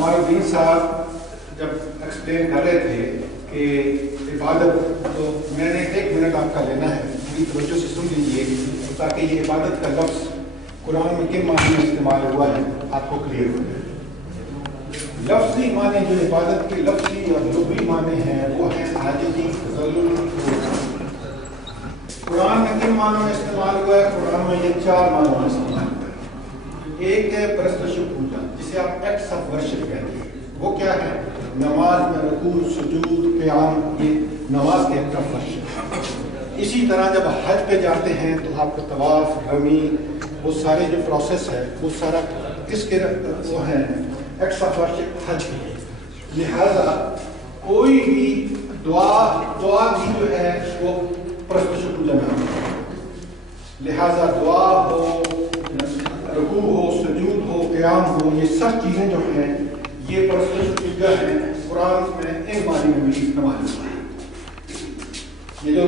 ہمارے دین صاحب جب ایکسپلین کر رہے تھے کہ عبادت، تو میں نے 1 منٹ آپ کا لینا ہے، پوری توجہ سے سن لیجیے تاکہ یہ عبادت کا لفظ قرآن میں کن معنی میں استعمال ہوا ہے آپ کو کلیئر ہو جائے۔ لفظی معنی جو عبادت کے لفظی اور لغوی معنی ہیں وہ ہیں عاجزی، تذلل۔ قرآن میں کن معنوں میں استعمال ہوا ہے؟ قرآن میں یہ 4 معنوں میں استعمال ہوا ہے۔ ایک ہے پرستش و پوجا، جسے آپ ایکٹس آف ورشپ کہتے ہیں۔ وہ کیا ہے؟ نماز میں رکوع، سجود، قیام، یہ نماز کے ایکٹ آف ورشپ۔ اسی طرح جب حج پہ جاتے ہیں تو آپ کا طواف، رمی، وہ سارے جو پروسیس ہے وہ سارا کس کے وہ ہیں؟ ایکٹس آف ورشپ، حج کی۔ لہذا کوئی بھی دعا بھی جو ہے وہ پرستش و پوجا میں ہوتی ہے۔ لہذا دعا ہو، رکوع ہو، سجود ہو، قیام ہو، یہ سب چیزیں جو ہیں یہ پرستش و پوجا ہیں۔ قرآن میں ان معنی میں بھی استعمال ہوتا ہے۔ یہ جو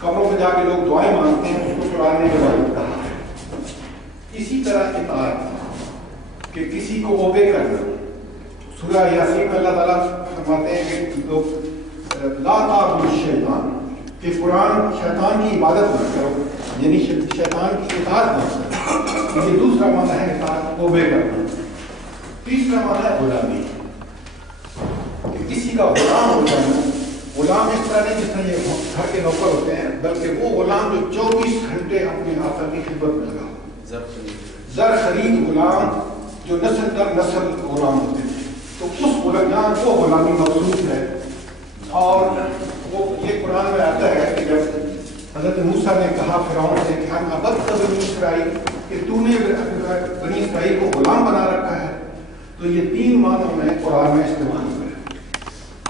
قبروں پہ جا کے لوگ دعائیں مانگتے ہیں اس کو قرآن نے عبادت کہا ہے۔ اسی طرح اطاعت، کہ کسی کو اوبے کرنا۔ سورہ یاسین میں اللہ تعالیٰ فرماتے ہیں کہ لوگ لا تعبدوا الشیطان، کہ قرآن شیطان کی عبادت نہ کرو، یعنی شیطان کی اطاعت نہ کرو۔ یہ دوسرا معنی ہے اطاعت، اوبے کرنا۔ تیسرا معنی ہے غلامی، کہ کسی کا غلام ہو جانا۔ غلام اس طرح نہیں جس طرح یہ گھر کے نوکر ہوتے ہیں، بلکہ وہ غلام جو 24 گھنٹے اپنے آقا کی خدمت میں لگا ہو۔ زر خرید غلام جو نسل در نسل غلام ہوتے تھے، تو اس غلام کو غلامی مخصوص ہے۔ اور وہ یہ قرآن میں آتا ہے کہ جب حضرت موسیٰ نے کہا فرعون سے کہ ہم ابد بنی اسرائیل، کہ تو نے بنی اسرائیل کو غلام بنا رکھا ہے، تو یہ 3 معنوں میں قرآن میں استعمال ہوا ہے۔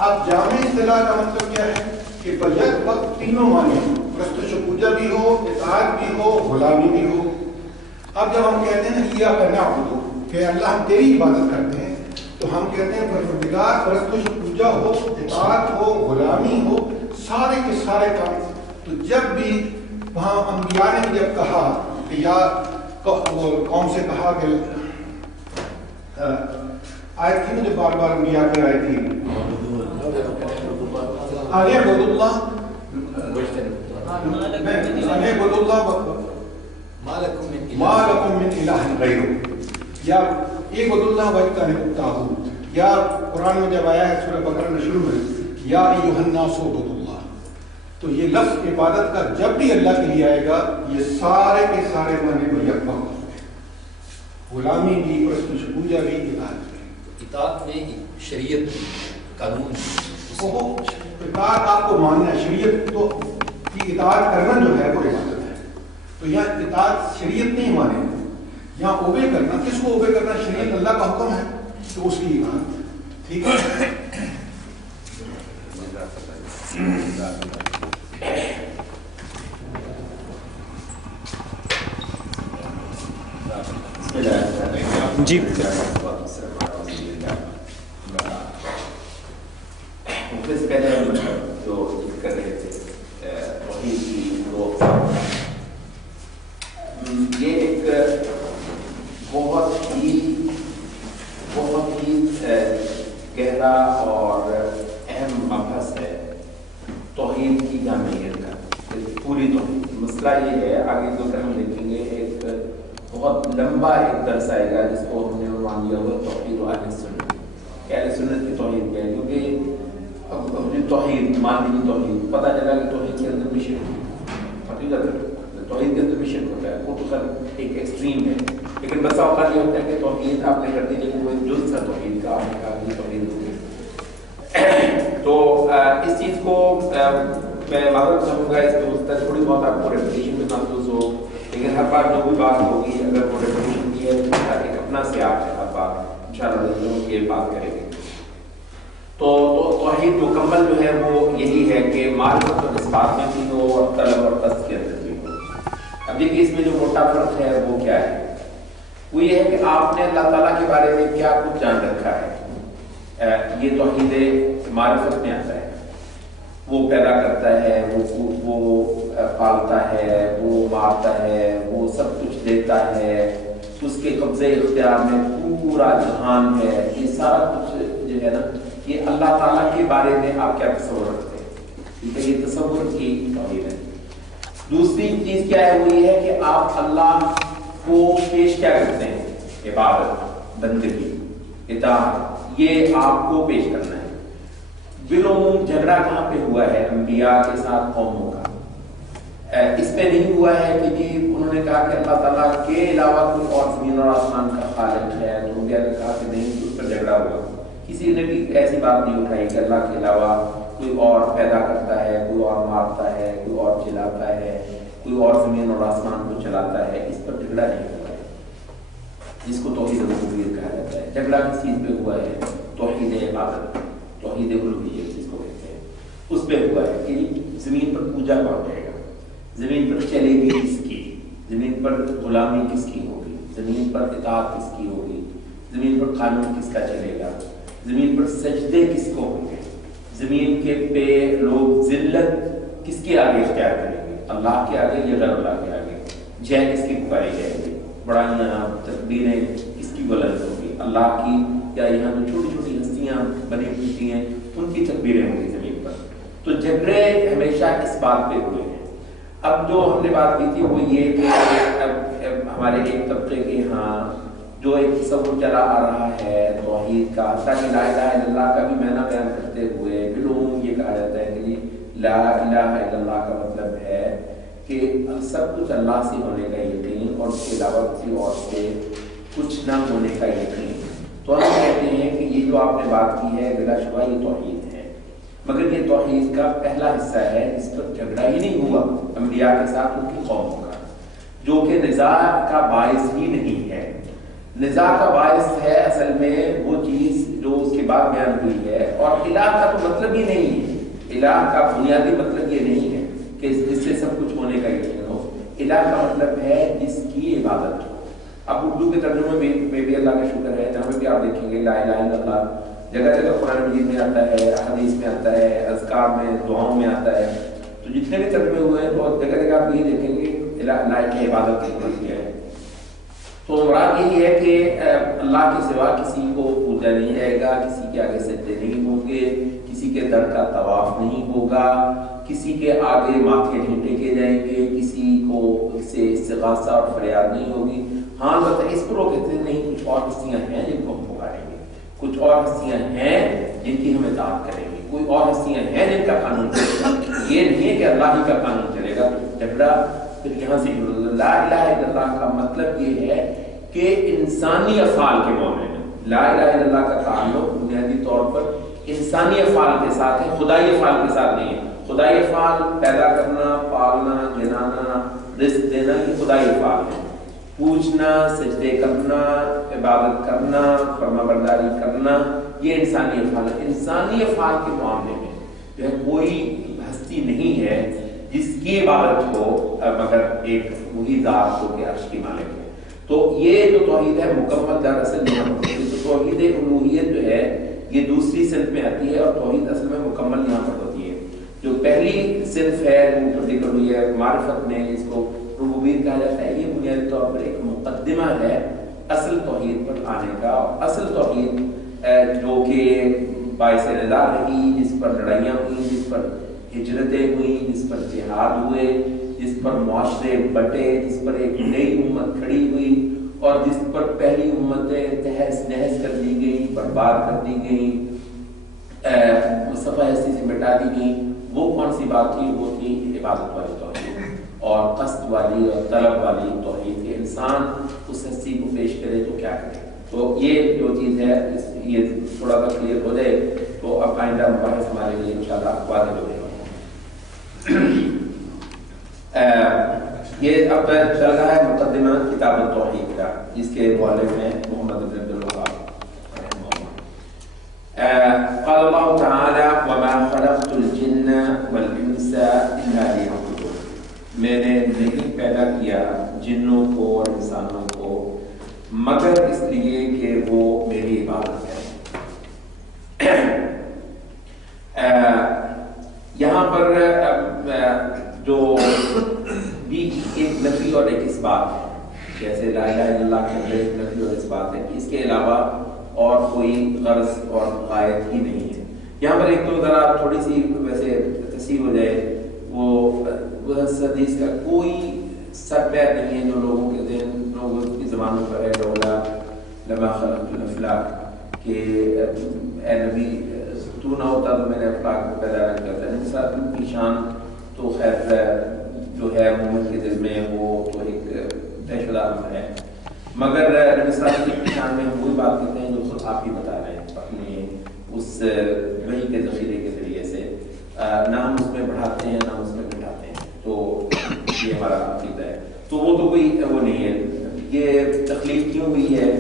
اب جامع اصطلاح کا مطلب کیا ہے؟ کہ بیک وقت تینوں معنی ہو، پرستش و پوجا بھی ہو، اطاعت بھی ہو، غلامی بھی ہو۔ اب جب ہم کہتے ہیں یا نعبد، کہ اللہ ہم تیری عبادت کرتے ہیں، تو ہم کہتے ہیں پروردگار پرستش و پوجا ہو، اطاعت ہو، غلامی ہو، سارے کے سارے کام۔ تو جب بھی وہاں انبیاء نے جب کہا کہ یا قوم سے کہا کہ آیت تھی نا جو بار بار انبیاء پر آئی تھی، اعبد اللہ ما لکم من الہ غیرہ، یا اعبدوا اللہ واجتنبوا الطاغوت، یا قرآن میں جب آیا ہے سورہ بقرہ میں شروع میں یا ایھا الناس اعبدوا اللہ، تو یہ لفظ عبادت کا جب بھی اللہ کے لیے آئے گا یہ سارے کے سارے معنی کو یکجا ہو گئے، غلامی بھی، پرستش پوجا بھی، اطاعت بھی۔ اطاعت میں شریعت قانون، اطاعت آپ کو ماننا ہے، شریعت تو کی اطاعت کرنا جو ہے وہ عبادت ہے۔ تو یہاں اطاعت شریعت نہیں مانے، یہاں اوبے کرنا، کس کو اوبے کرنا؟ شریعت اللہ کا حکم ہے تو اس کی اطاعت، ٹھیک ہے۔ جی سے پہلے ہم جو ذکر کر رہے تھے توحید کی 2 اقسام، یہ ایک بہت ہی گہرا اور اہم مبحث ہے توحید کی جامعیت کا، پوری توحید۔ مسئلہ یہ ہے، آگے جو ہم دیکھیں گے ایک بہت لمبا ایک درس آئے گا جس کو ہم نے عنوان دیا ہوا توحید و اہل سنت، کہ اہل سنت کی توحید کیا ہے، کیونکہ توحید مان لی توحید، پتہ چلا کہ توحید کے اندر بھی شرک، حقیقت توحید کے اندر بھی شرک ہوتا ہے، وہ تو سر ایک ایکسٹریم ہے، لیکن بس اوقات یہ ہوتا ہے کہ توحید آپ نے کر دی لیکن وہ ایک جز تھا توحید کا، آپ نے کہا کہ توحید ہوتی ہے۔ تو اس چیز کو میں معذرت چاہوں گا، اس پہ تھوڑی بہت آپ کو ریپیٹیشن بھی محسوس ہو، لیکن ہر بار جو بھی بات ہوگی اگر وہ ریپیٹیشن کی ہے تو ایک اپنا سیاق ہے، ہر بار انشاءاللہ یہ بات کریں گے۔ تو توحید مکمل جو ہے وہ یہی ہے کہ معرفت اور اثبات میں بھی ہو اور طلب اور قصد کے اندر بھی ہو۔ اب دیکھیے اس میں جو موٹا فرق ہے وہ کیا ہے؟ وہ یہ ہے کہ آپ نے اللہ تعالیٰ کے بارے میں کیا کچھ جان رکھا ہے، یہ توحید معرفت میں آتا ہے۔ وہ پیدا کرتا ہے، وہ پالتا ہے، وہ مارتا ہے، وہ سب کچھ دیتا ہے، اس کے قبضے اختیار میں پورا جہان ہے، یہ سارا کچھ جو ہے نا یہ اللہ تعالیٰ کے بارے میں آپ کیا تصور رکھتے ہیں؟ ٹھیک ہے، یہ تصور کی توحید ہے۔ دوسری چیز کیا ہے وہ یہ ہے کہ آپ اللہ کو پیش کیا کرتے ہیں؟ عبادت، بندگی، اطاعت، یہ آپ کو پیش کرنا ہے۔ بالعموم جھگڑا کہاں پہ ہوا ہے انبیاء کے ساتھ قوموں کا؟ اس پہ نہیں ہوا ہے کہ جی انہوں نے کہا کہ اللہ تعالیٰ کے علاوہ کوئی اور زمین اور آسمان کا خالق ہے، تو انبیاء نے کہا کہ نہیں، اس پر جھگڑا ہوا۔ کسی نے بھی ایسی بات نہیں اٹھائی کہ اللہ کے علاوہ کوئی اور پیدا کرتا ہے، کوئی اور مارتا ہے، کوئی اور چلاتا ہے، کوئی اور زمین اور آسمان کو چلاتا ہے، اس پر جھگڑا نہیں ہوا ہے، جس کو توحید الوہیت کہا جاتا ہے۔ جھگڑا کس چیز پہ ہوا ہے؟ توحید عبادت، توحید الوہیت جس کو کہتے ہیں، اس پہ ہوا ہے کہ زمین پر پوجا کون کرے گا، زمین پر چلے گی کس کی، زمین پر غلامی کس کی ہوگی، زمین پر اطاعت کس کی ہوگی، زمین پر قانون کس کا چلے گا، زمین پر سجدے کس کو ہوں گے، زمین کے پہ لوگ ذلت کس کے آگے اختیار کریں گے، اللہ کے آگے یا غیر اللہ کے آگے، جے کس کی پکاری جائے گی، بڑائیاں تکبیریں کس کی بلند ہوگی، اللہ کی یا یہاں جو چھوٹی چھوٹی ہستیاں بنی ہوتی ہیں ان کی تکبیریں ہوں گی زمین پر۔ تو جھگڑے ہمیشہ اس بات پہ ہوئے ہیں۔ اب جو ہم نے بات کی تھی وہ یہ کہ ہمارے ایک طبقے کے ہاں جو ایک تصور چلا آ رہا ہے توحید کا، حتیٰ کہ لا الہ الا اللہ کا بھی معنی بیان کرتے ہوئے بالعموم یہ کہا جاتا ہے کہ لا الہ الا اللہ کا مطلب ہے کہ سب کچھ اللہ سے ہونے کا یقین اور اس کے علاوہ کسی اور سے کچھ نہ ہونے کا یقین۔ تو ہم کہتے ہیں کہ یہ جو آپ نے بات کی ہے بلا شبہ یہ توحید ہے، مگر یہ توحید کا پہلا حصہ ہے جس پر جھگڑا ہی نہیں ہوا انبیاء کے ساتھ ان کی قوموں کا، جو کہ نزاع کا باعث ہی نہیں ہے۔ نزاع کا باعث ہے اصل میں وہ چیز جو اس کے بعد بیان ہوئی ہے، اور الہ کا تو مطلب ہی نہیں ہے، الہ کا بنیادی مطلب یہ نہیں ہے کہ جس سے سب کچھ ہونے کا یقین ہو۔ الہ کا مطلب ہے جس کی عبادت ہو۔ اب اردو کے ترجمے میں بھی اللہ کا شکر ہے، جہاں بھی آپ دیکھیں گے لا الہ الا اللہ جگہ جگہ قرآن مجید میں آتا ہے، حدیث میں آتا ہے، اذکار میں، دعاؤں میں آتا ہے، تو جتنے بھی ترجمے ہوئے ہیں تو جگہ جگہ آپ یہ دیکھیں گے اللہ کی عبادت کی کیا ہے۔ تو مراد یہی ہے کہ اللہ کے سوا کسی کو پوجا نہیں جائے گا، کسی کے آگے سجدے نہیں ہوں گے، کسی کے در کا طواف نہیں ہوگا، کسی کے آگے ماتھے نہیں ٹیکے جائیں گے، کسی کو سے استغاثہ اور فریاد نہیں ہوگی۔ ہاں البتہ اس کو کہتے ہیں نہیں، کچھ اور ہستیاں ہیں جن کو ہم پکاریں گے، کچھ اور ہستیاں ہیں جن کی ہم اطاعت کریں گے، کوئی اور ہستیاں ہیں جن کا قانون چلے گا، یہ نہیں ہے کہ اللہ ہی کا قانون چلے گا۔ جھگڑا پھر یہاں سے لا الہ الا اللہ کا مطلب یہ ہے کہ انسانی افعال کے معاملے میں لا الہ الا اللہ کا تعلق بنیادی طور پر انسانی افعال کے ساتھ ہے، خدائی افعال کے ساتھ نہیں ہے۔ خدائی افعال پیدا کرنا، پالنا، جلانا، رزق دینا، یہ خدائی افعال ہے۔ پوچھنا، سجدے کرنا، عبادت کرنا، فرما برداری کرنا، یہ انسانی افعال ہے۔ انسانی افعال کے معاملے میں جو ہے کوئی ہستی نہیں ہے جس کی عبادت ہو مگر ایک وہی ذات ہو کہ عرش کی مالک ہے۔ تو یہ جو توحید ہے مکمل دراصل یہاں پر ہوتی ہے۔ تو توحید الوہیت جو ہے یہ دوسری صنف میں آتی ہے، اور توحید اصل میں مکمل یہاں پر ہوتی ہے۔ جو پہلی صنف ہے وہ ذکر ہوئی ہے معرفت میں، اس کو ربوبیت کہا جاتا ہے، یہ بنیادی طور پر ایک مقدمہ ہے اصل توحید پر آنے کا۔ اصل توحید جو کہ باعث نزاع رہی، جس پر لڑائیاں ہوئیں، جس پر ہجرتیں ہوئیں، جس پر جہاد ہوئے، جس پر معاشرے بٹے، جس پر ایک نئی امت کھڑی ہوئی، اور جس پر پہلی امتیں تہس نہس کر دی گئیں، برباد کر دی گئیں، صفحہ ہستی سے مٹا دی گئیں، وہ کون سی بات تھی؟ وہ تھی عبادت والی توحید اور قصد والی اور طلب والی توحید کہ انسان اس ہستی کو پیش کرے تو کیا کرے۔ تو یہ جو چیز ہے یہ تھوڑا سا کلیئر ہو جائے تو اب آئندہ مباحث ہمارے لیے انشاءاللہ واضح ہو جائے گا۔ یہ اب چل رہا ہے مقدمہ کتاب التوحید کا، جس کے مؤلف ہیں محمد بن عبد الوهاب رحمہ اللہ۔ قال اللہ تعالی وما خلقت الجن والانس الا ليعبدون، میں نے نہیں پیدا کیا جنوں کو اور انسانوں کو مگر اس لیے کہ وہ میری عبادت کریں۔ یہاں پر جو بھی ایک نفی اور ایک اثبات ہے، جیسے لا الہ الا اللہ کہتے کوئی غرض اور غایت ہی نہیں ہے. یہاں پر ایک تو ذرا تھوڑی سی ویسے تصحیح ہو جائے، وہ حدیث کا کوئی سر پیر نہیں ہے جو لوگوں کے ذہن لوگوں کی زبانوں پر ہے لولا لما خلقت الافلاک، کہ اے نبی تو نہ ہوتا تو میں نے افلاک کو پیدا نہ کرتا. نبی صلی اللہ علیہ وسلم کی شان تو خیر جو ہے مومن کے دل میں وہ تو ایک دہشت عام ہے، مگر نبی صلی اللہ علیہ وسلم کی شان میں ہم وہی بات کرتے ہیں جو خود آپ ہی بتا رہے ہیں اپنے اس وحی کے ذخیرے کے ذریعے سے. نہ ہم اس میں بڑھاتے ہیں نہ اس میں گھٹاتے ہیں، تو یہ ہمارا عقیدہ ہے. تو وہ تو کوئی وہ نہیں ہے. یہ تخلیق کیوں ہوئی ہے؟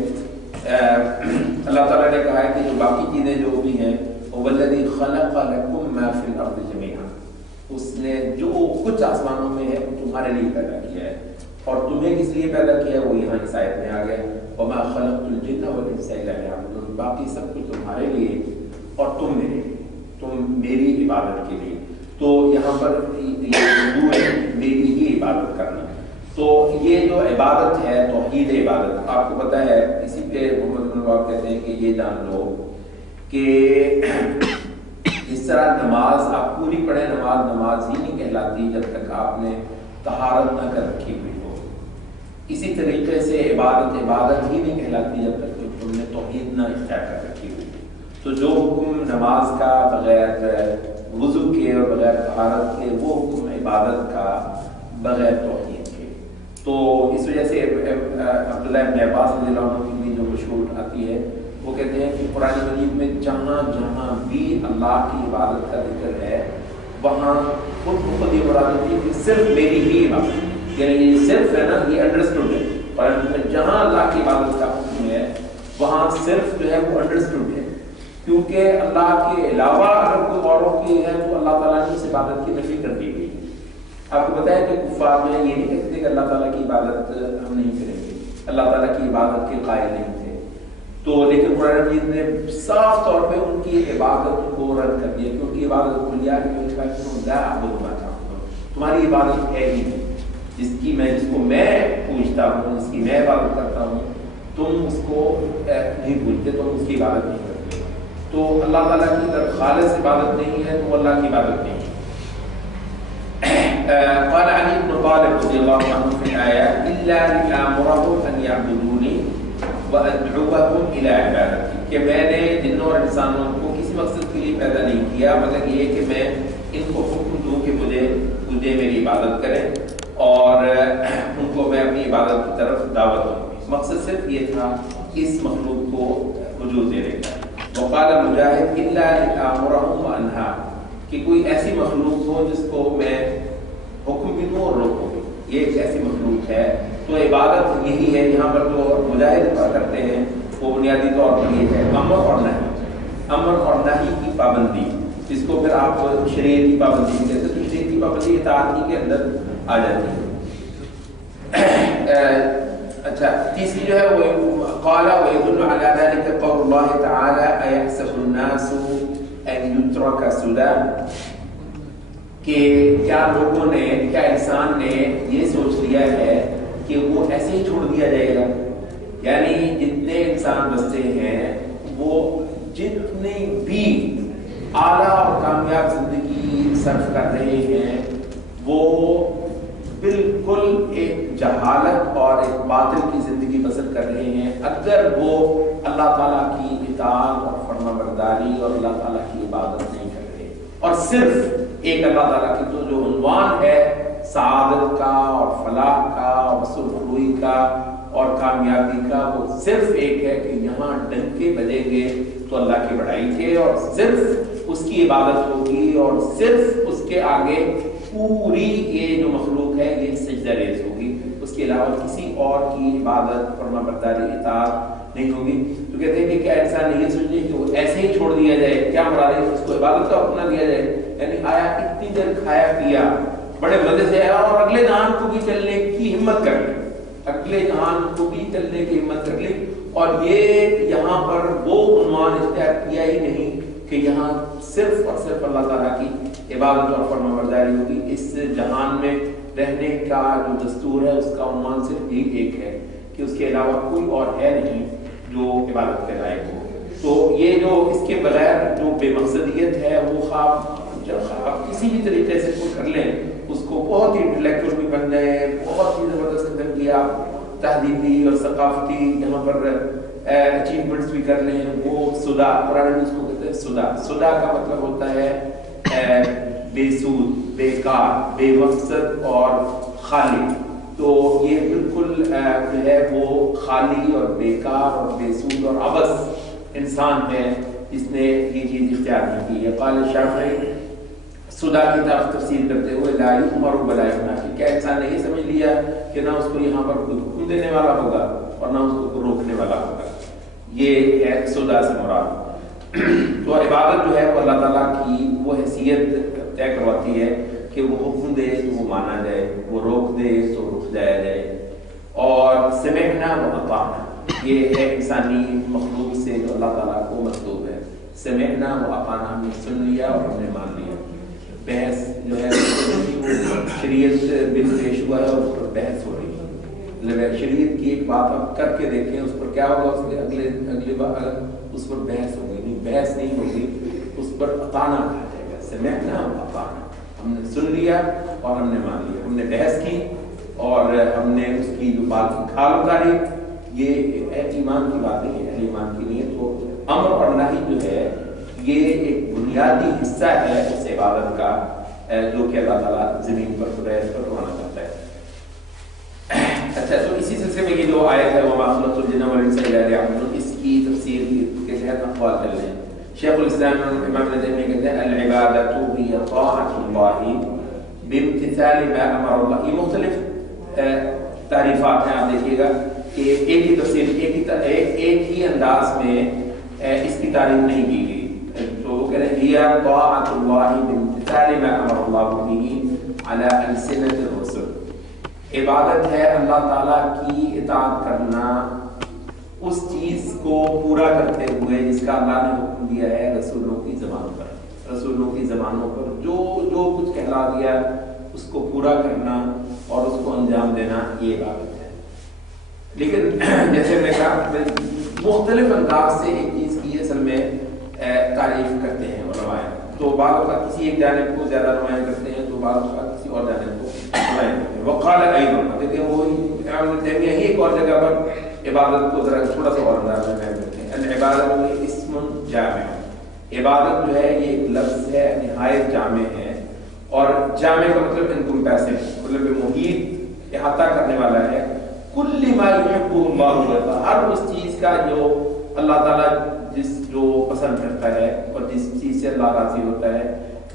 اللہ تعالیٰ نے کہا ہے کہ جو باقی چیزیں جو بھی ہیں وَالَّذِي خَلَقَ لَكُم مَّا فِي الْأَرْضِ جَمِيعًا، اس نے جو کچھ آسمانوں میں ہے وہ تمہارے لیے پیدا کیا ہے، اور تمہیں کس لیے پیدا کیا ہے وہ یہاں اس آیت میں آ گیا وَمَا خَلَقْتُ الْجِنَّ وَالْإِنسَ إِلَّا لِيَعْبُدُونِ. باقی سب کچھ تمہارے لیے اور تم میرے لیے، تم میری عبادت کے لیے. تو یہاں پر یہ ہے میری ہی عبادت کرنا. تو یہ جو عبادت ہے توحید عبادت، آپ کو پتہ ہے اسی پہ محمد بن وہاب کہتے ہیں کہ یہ جان لو کہ اس طرح نماز آپ پوری پڑھیں، نماز ہی نہیں کہلاتی جب تک آپ نے طہارت نہ کر رکھی ہوئی ہو. اسی طریقے سے عبادت ہی نہیں کہلاتی جب تک تم نے توحید نہ اختیار کر رکھی ہوئی. تو جو حکم نماز کا بغیر وضو کے اور بغیر طہارت کے، وہ حکم عبادت کا بغیر توحید کے. تو اس وجہ سے عبداللہ ابن عباس رضی اللہ عنہ کی بھی جو مشہور آتی ہے، وہ کہتے ہیں کہ قرآن مجید میں جہاں جہاں بھی اللہ کی عبادت کا ذکر ہے وہاں خود یہ مراد ہوتی ہے کہ صرف میری ہی عبادت، یعنی یہ صرف ہے نا، یہ انڈرسٹوڈ ہے. قرآن میں جہاں اللہ کی عبادت کا حکم ہے وہاں صرف جو ہے وہ انڈرسٹوڈ ہے، کیونکہ اللہ کے علاوہ اگر کوئی اوروں کی ہے تو اللہ تعالیٰ نے اس عبادت کی نفی کر دی گئی. آپ کو پتہ ہے کہ کفار میں یہ نہیں کہتے کہ اللہ تعالیٰ کی عبادت ہم نہیں کریں گے، اللہ تعالیٰ کی عبادت کے قائل نہیں تھے. تو لیکن قرآن مجید نے صاف طور پہ ان کی عبادت کو رد کر دیا، کیونکہ عبادت کلیہ تمہاری عبادت ہے ہی نہیں، جس کو میں پوجتا ہوں، جس کی میں عبادت کرتا ہوں، تم اس کو نہیں پوجتے، تم اس کی عبادت نہیں کرتے. تو اللہ تعالیٰ کی اگر خالص عبادت نہیں ہے تو اللہ کی عبادت نہیں ہے. قال علی بن طالب رضی اللہ عنہ فی الآیات الا لآمرهم ان یعبدونی وادعوهم الى عبادتی، کہ میں نے جنوں اور انسانوں کو کسی مقصد کے لیے پیدا نہیں کیا مگر یہ کہ میں ان کو حکم دوں کہ مجھے میری عبادت کریں اور ان کو میں اپنی عبادت کی طرف دعوت دوں. مقصد صرف یہ تھا اس مخلوق کو وجود دینے کا. وقال مجاہد الا لآمرهم وانہا، کہ کوئی ایسی مخلوق ہو جس کو میں حکم بھی دوں اور روکوں بھی، یہ ایک ایسی مخلوق ہے. تو عبادت یہی ہے. یہاں پر جو مجاہد کرتے ہیں وہ بنیادی طور پر یہ ہے امر اور نہی کی پابندی، جس کو پھر آپ شریعت کی پابندی بھی کہتے ہیں. تو شریعت کی پابندی اطاعت ہی کے اندر آ جاتی ہے. اچھا، تیسری جو ہے وہ قال ويدل على ذلك قول الله تعالى أيحسب الناس أن يترك سدى، کہ کیا لوگوں نے، کیا انسان نے یہ سوچ لیا ہے کہ وہ ایسے ہی چھوڑ دیا جائے گا. یعنی جتنے انسان بستے ہیں وہ جتنی بھی اعلیٰ اور کامیاب زندگی صرف کر رہے ہیں وہ بالکل ایک جہالت اور ایک باطل کی زندگی بسر کر رہے ہیں اگر وہ اللہ تعالیٰ کی اطاعت اور فرما برداری اور اللہ تعالیٰ کی عبادت نہیں کر رہے، اور صرف ایک اللہ تعالیٰ کی تو جو عنوان ہے سعادت کا اور فلاح کا اور سرخروئی کا اور کامیابی کا، وہ صرف ایک ہے کہ یہاں ڈنکے بجیں گے تو اللہ کی بڑائی کے، اور صرف اس کی عبادت ہوگی، اور صرف اس کے آگے پوری یہ جو مخلوق ہے یہ سجدہ ریز ہوگی، اس کے علاوہ کسی اور کی عبادت فرما برداری اطاعت نہیں ہوگی. تو کہتے ہیں کہ کیا انسان نے یہ سوچے کہ وہ ایسے ہی چھوڑ دیا جائے؟ کیا مراد ہے؟ اس کو عبادت کا حکم نہ دیا جائے، یعنی آیا اتنی دیر کھایا پیا بڑے مزے سے اور اگلے جہان کو بھی چلنے کی ہمت کر لی، اگلے جہان کو بھی چلنے کی ہمت کر لی، اور یہ یہاں پر وہ عنوان اختیار کیا ہی نہیں کہ یہاں صرف اور صرف اللہ تعالیٰ کی عبادت اور فرما برداری ہوگی. اس جہان میں رہنے کا جو دستور ہے اس کا عنوان صرف ایک ہے کہ اس کے علاوہ کوئی اور ہے نہیں جو عبادت کے لائق ہو. تو یہ جو اس کے بغیر جو بے مقصدیت ہے وہ خواب آپ کسی بھی طریقے سے کوئی کر لیں، اس کو بہت ہی انٹلیکچوئل بھی بن گئے، بہت ہی زبردست قسم کی آپ تہذیبی اور ثقافتی یہاں پر اچیومنٹس بھی کر لیں، وہ صدا، قرآن میں اس کو کہتے ہیں صدا۔ صدا کا مطلب ہوتا ہے بے سود، بیکار، بے مقصد اور خالی۔ تو یہ بالکل جو ہے وہ خالی اور بیکار اور بے سود اور عبث انسان ہے جس نے یہ چیز اختیار نہیں کی ہے۔ قال الشافعی صدا کی طرف تفسیر کرتے ہوئے لا یؤمر ولا ینہی، کیا انسان نے یہ سمجھ لیا کہ نہ اس کو یہاں پر کوئی حکم دینے والا ہوگا اور نہ اس کو کوئی روکنے والا ہوگا، یہ ہے صدا سے مراد۔ تو عبادت جو ہے وہ اللہ تعالیٰ کی وہ حیثیت طے کرواتی ہے کہ وہ حکم دے تو وہ مانا جائے، وہ روک دے تو رک جایا جائے، اور سمعنا و اطعنا یہ ہے انسانی مخلوق سے جو اللہ تعالیٰ کو مطلوب ہے۔ سمعنا و اطعنا، ہم نے سن لیا اور ہم نے مان لیا۔ بحث جو ہے شریعت بل پیش ہوا ہے اور اس پر بحث ہو رہی ہے، شریعت کی ایک بات آپ کر کے دیکھیں اس پر کیا ہوگا، اس کے اگلی بار اس پر بحث ہوگی، نہیں بحث نہیں ہوگی، اس پر اطعنا کہا جائے گا۔ سمعنا و اطعنا، ہم نے سن لیا اور ہم نے مان لیا، ہم نے بحث کی اور ہم نے اس کی جو بات کی کھال اتاری۔ یہ ایمان کی بات نہیں ہے، ایمان کی نہیں ہے۔ تو امر اور نہی جو ہے یہ ایک بنیادی حصہ ہے اس عبادت کا جو کہ اللہ تعالیٰ زمین پر خدایت پر روانہ کرتا ہے۔ اچھا، تو اسی سلسلے میں یہ جو آیت ہے وَمَا خَلَقْتُ الْجِنَّ وَالْإِنسَ إِلَّا لِيَعْبُدُونِ، اس کی تفسیر کے تحت اقوال کر لیں۔ شیخ الاسلام امام ابن تیمیہ کہتے ہیں العبادۃ ہی طاعۃ اللہ بامتثال ما امر اللہ۔ یہ مختلف تعریفات ہیں، آپ دیکھیے گا کہ ایک ہی تفسیر ایک ہی انداز میں اس کی تعریف نہیں کی گئی۔ تو وہ کہہ رہے ہیں ہی طاعۃ اللہ بامتثال ما امر اللہ بہ علی السنۃ الرسل، عبادت ہے اللہ تعالیٰ کی اطاعت کرنا اس چیز کو پورا کرتے ہوئے جس کا اللہ نے حکم دیا ہے رسولوں کی زبان پر، رسولوں کی زبانوں پر جو کچھ کہلا دیا اس کو پورا کرنا اور اس کو انجام دینا، یہ عبادت ہے۔ لیکن جیسے میں کہا مختلف انداز سے ایک چیز کی اصل میں تعریف کرتے ہیں علماء، تو بعض اوقات کسی ایک جانب کو زیادہ نمایاں کرتے ہیں تو بعض اوقات کسی اور جانب کو نمایاں کرتے ہیں۔ وقال ایضا، دیکھیں وہی امام ابن تیمیہ ہی ایک اور جگہ پر عبادت کو ذرا تھوڑا سا اور انداز میں بیان کرتے ہیں۔ العبادۃ اسم جامع، عبادت جو ہے یہ ایک لفظ ہے نہایت جامع ہے، اور جامع کا مطلب انکمپیسنگ، مطلب محیط احاطہ کرنے والا ہے۔ کل ما یحب اللہ، ہر اس چیز کا جو اللہ تعالیٰ جو پسند کرتا ہے اور جس چیز سے اللہ راضی ہوتا ہے،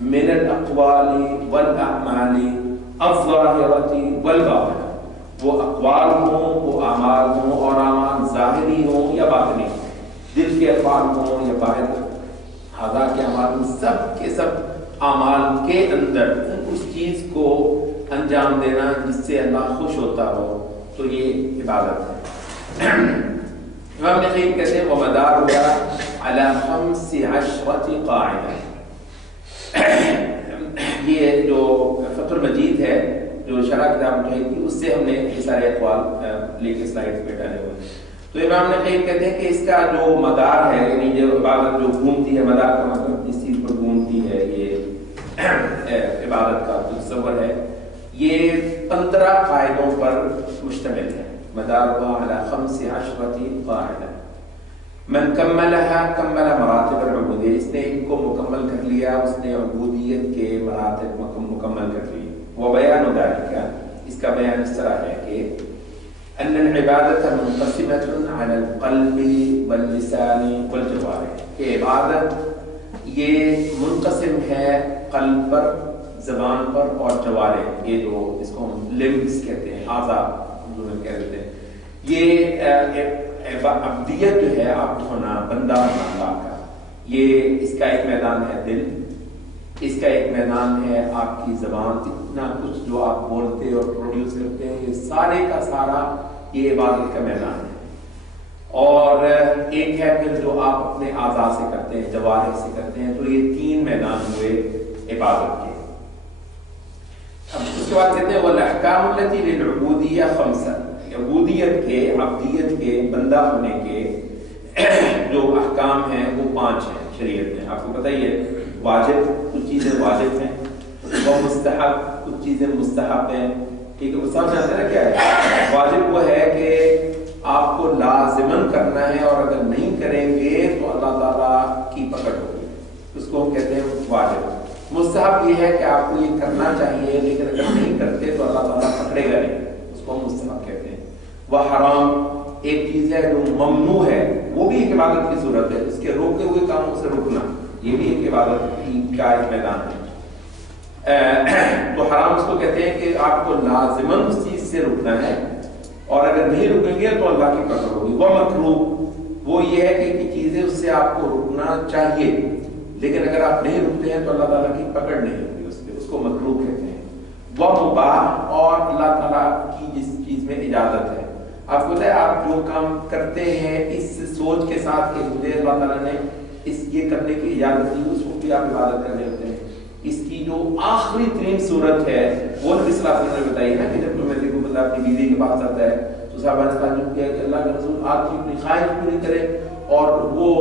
من الاقوال والاعمال الظاہرۃ والباطنہ، وہ اقوال ہوں، وہ اعمال ہوں، اور اعمال ظاہری ہوں یا باطنی، دل کے افعال ہوں یا باہر، ہذا کے اعمال سب کے سب اعمال کے اندر اس چیز کو انجام دینا جس سے اللہ خوش ہوتا ہو، تو یہ عبادت ہے۔ امام نقیم کہتے ہیں وَمَدَارُهَا عَلَى 15 قاعدہ، یہ جو فتح المجید ہے جو شرح کتاب مجاہد کی، اس سے ہم نے یہ سارے اقوال لے کے سلائڈز پہ ڈالے ہوئے۔ تو امام نقیم کہتے ہیں کہ اس کا جو مدار ہے، یعنی جو عبادت جو گھومتی ہے، مدار کا مطلب جس چیز پر گھومتی ہے یہ عبادت کا تصور ہے، یہ 15 قاعدوں پر مشتمل ہے۔ مدارها على 15 قاعدہ، من کملها کمل مراتب العبودیہ، اس نے ان کو مکمل کر لیا، اس نے عبودیت کے مراتب مکمل کر لی۔ وبیان ذلك، اس کا بیان اس طرح ہے کہ ان العبادۃ منقسمۃ علی القلب واللسان والجوارح، کہ عبادت یہ منقسم ہے قلب پر، زبان پر اور جوارح، یہ جو اس کو ہم لمبس کہتے ہیں، اعضاء کہہ دیتے ہیں، یہ عبدیت جو ہے، عبد ہونا، بندہ ہونا اللہ کا، یہ اس کا ایک میدان ہے دل، اس کا ایک میدان ہے آپ کی زبان، اتنا کچھ جو آپ بولتے اور پروڈیوس کرتے ہیں، یہ سارے کا سارا یہ عبادت کا میدان ہے۔ اور ایک ہے پھر جو آپ اپنے اعضاء سے کرتے ہیں، جوارح سے کرتے ہیں، تو یہ 3 میدان ہوئے عبادت کے۔ اب اس کے بعد کہتے ہیں والاحکام التی للعبودیہ 5، عبودیت کے، عبدیت کے، بندہ ہونے کے جو احکام ہیں وہ 5 ہیں شریعت میں. آپ کو پتہ ہی ہے واجب کچھ چیزیں واجب ہیں، وہ مستحب کچھ چیزیں مستحب ہیں. ٹھیک ہے، وہ سب جانتے ہیں نا کیا ہے. واجب وہ ہے کہ آپ کو لازماً کرنا ہے اور اگر نہیں کریں گے تو اللہ تعالیٰ کی پکڑ ہوگی، اس کو ہم کہتے ہیں واجب. مستحب یہ ہے کہ آپ کو یہ کرنا چاہیے لیکن اگر نہیں کرتے تو اللہ تعالیٰ پکڑے گا نہیں، اس کو ہم مستحب کہتے ہیں. وہ حرام ایک چیز ہے جو ممنوع ہے، وہ بھی ایک عبادت کی صورت ہے، اس کے روکے ہوئے کاموں سے رکنا یہ بھی ایک عبادت کا ایک میدان ہے. تو حرام اس کو کہتے ہیں کہ آپ کو لازماً اس چیز سے رکنا ہے اور اگر نہیں رکیں گے تو اللہ کی پکڑ ہوگی. وہ مکروہ وہ یہ ہے کہ چیزیں اس سے آپ کو رکنا چاہیے لیکن اگر آپ نہیں رکتے ہیں تو اللہ تعالیٰ کی پکڑ نہیں ہوگی اس پہ، اس کو مکروہ کہتے ہیں. وہ مباح اور اللہ تعالیٰ کی جس چیز میں اجازت ہے. آپ کو پتہ ہے آپ جو کام کرتے ہیں اس سوچ کے ساتھ کہ مجھے اللہ تعالیٰ نے یہ کرنے کی اجازت دی، اس وقت بھی آپ عبادت کرنے ہوتے ہیں. اس کی جو آخری ترین صورت ہے وہ نبی صلی اللہ علیہ وسلم نے بتائی ہے نا کہ جب تمہیں کو بندہ اپنی بیوی کے پاس آتا ہے تو صحابہ نے تعجب کیا کہ اللہ کے رسول آپ کی اپنی خواہش پوری کرے اور وہ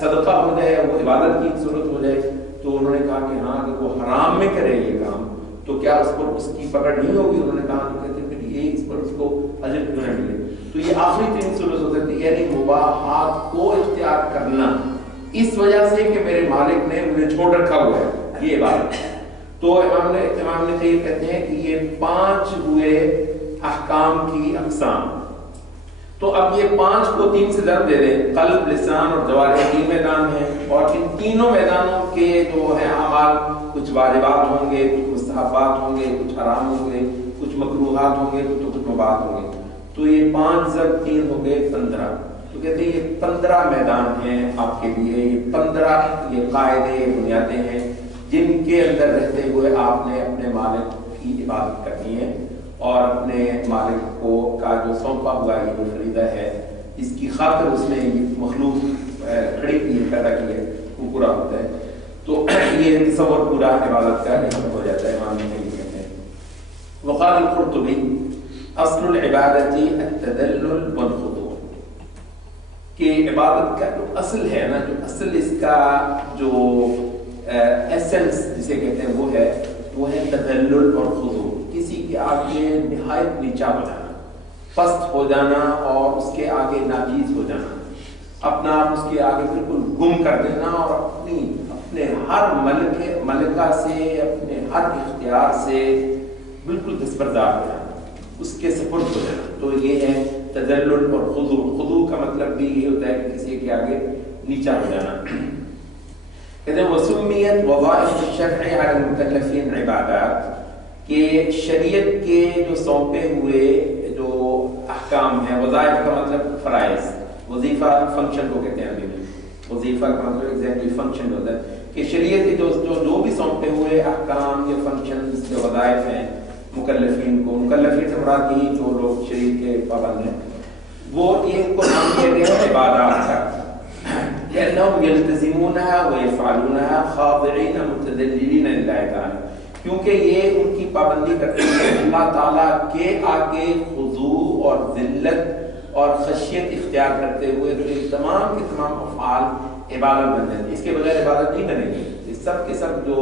صدقہ ہو جائے، وہ عبادت کی صورت ہو جائے. تو انہوں نے کہا کہ ہاں اگر وہ حرام میں کرے یہ کام تو کیا اس پر اس کی پکڑ نہیں ہوگی؟ انہوں نے کہا تو کہتے ہیں کہ یہ اس پر اس کو اجر کیوں نہ ملے. تو یہ آخری ترین صورت ہو سکتی ہے، یعنی مباحات کو اختیار کرنا اس وجہ سے کہ میرے مالک نے مجھے چھوڑ رکھا ہوا ہے، یہ بات. تو امام نے کہتے ہیں کہ یہ 5 ہوئے احکام کی اقسام. تو اب یہ 5 کو 3 سے ضرب دے دیں، قلب، لسان اور جوارح 3 میدان ہیں اور ان تینوں میدانوں کے جو ہیں اعمال کچھ واجبات ہوں گے، کچھ مستحبات ہوں گے، کچھ حرام ہوں گے، کچھ مکروہات ہوں گے، کچھ مباح ہوں گے. تو یہ 5 ضرب 3 ہو گئے 15. تو کہتے ہیں یہ 15 میدان ہیں آپ کے لیے، یہ 15 یہ قاعدے بنیادیں ہیں جن کے اندر رہتے ہوئے آپ نے اپنے مالک کی عبادت کرنی ہے اور اپنے مالک کو کا جو سونپا ہوا ہے جو خریدا ہے اس کی خاطر اس نے یہ مخلوق کھڑی کی ہے، پیدا کی ہے، وہ پورا ہوتا ہے. تو یہ تصور پورا عبادت کا ختم ہو جاتا ہے. امام نے یہ کہتے ہیں وقال القرطبی اصل العبادت التذلل والخضوع، کہ عبادت کا جو اصل ہے نا، جو اصل اس کا جو ایسنس جسے کہتے ہیں وہ ہے تذلل اور خضوع. کسی کے آگے نہایت نیچا ہو جانا، پست ہو جانا اور اس کے آگے ناچیز ہو جانا، اپنا آپ اس کے آگے بالکل گم کر دینا اور اپنے ہر ملکہ سے، اپنے ہر اختیار سے بالکل دستبردار ہو جانا، اس کے سپرد ہو جانا. تو یہ ہے تذلل اور خضوع. خضوع کا مطلب بھی یہ ہوتا ہے کہ کسی کے آگے نیچا ہو جانا. کہتے ہیں وسمیت وظائف الشرع علی المکلفین عبادات، کہ شریعت کے جو سونپے ہوئے جو احکام ہیں، وظائف کا مطلب فرائض، وظیفہ فنکشن کو کہتے ہیں عربی میں. وظیفہ کا مطلب ایگزیکٹلی فنکشن ہوتا ہے کہ شریعت کے جو بھی سونپے ہوئے احکام یا فنکشنز جو وظائف ہیں مکلفین کو، مکلفین سے مراد یہی جو لوگ شریعت کے پابند ہیں، وہ یہ کو نام دیا گیا ہے عبادات کا، لأنهم يلتزمونها ويفعلونها خاضعين متذللين لله تعالی، کیونکہ یہ ان کی پابندی کرتے ہیں اللہ تعالیٰ کے آگے خضوع اور ذلت اور خشیت اختیار کرتے ہوئے. تو یہ تمام کے تمام افعال عبادت بن جاتے ہیں، اس کے بغیر عبادت نہیں بنے گی. یہ سب کے سب جو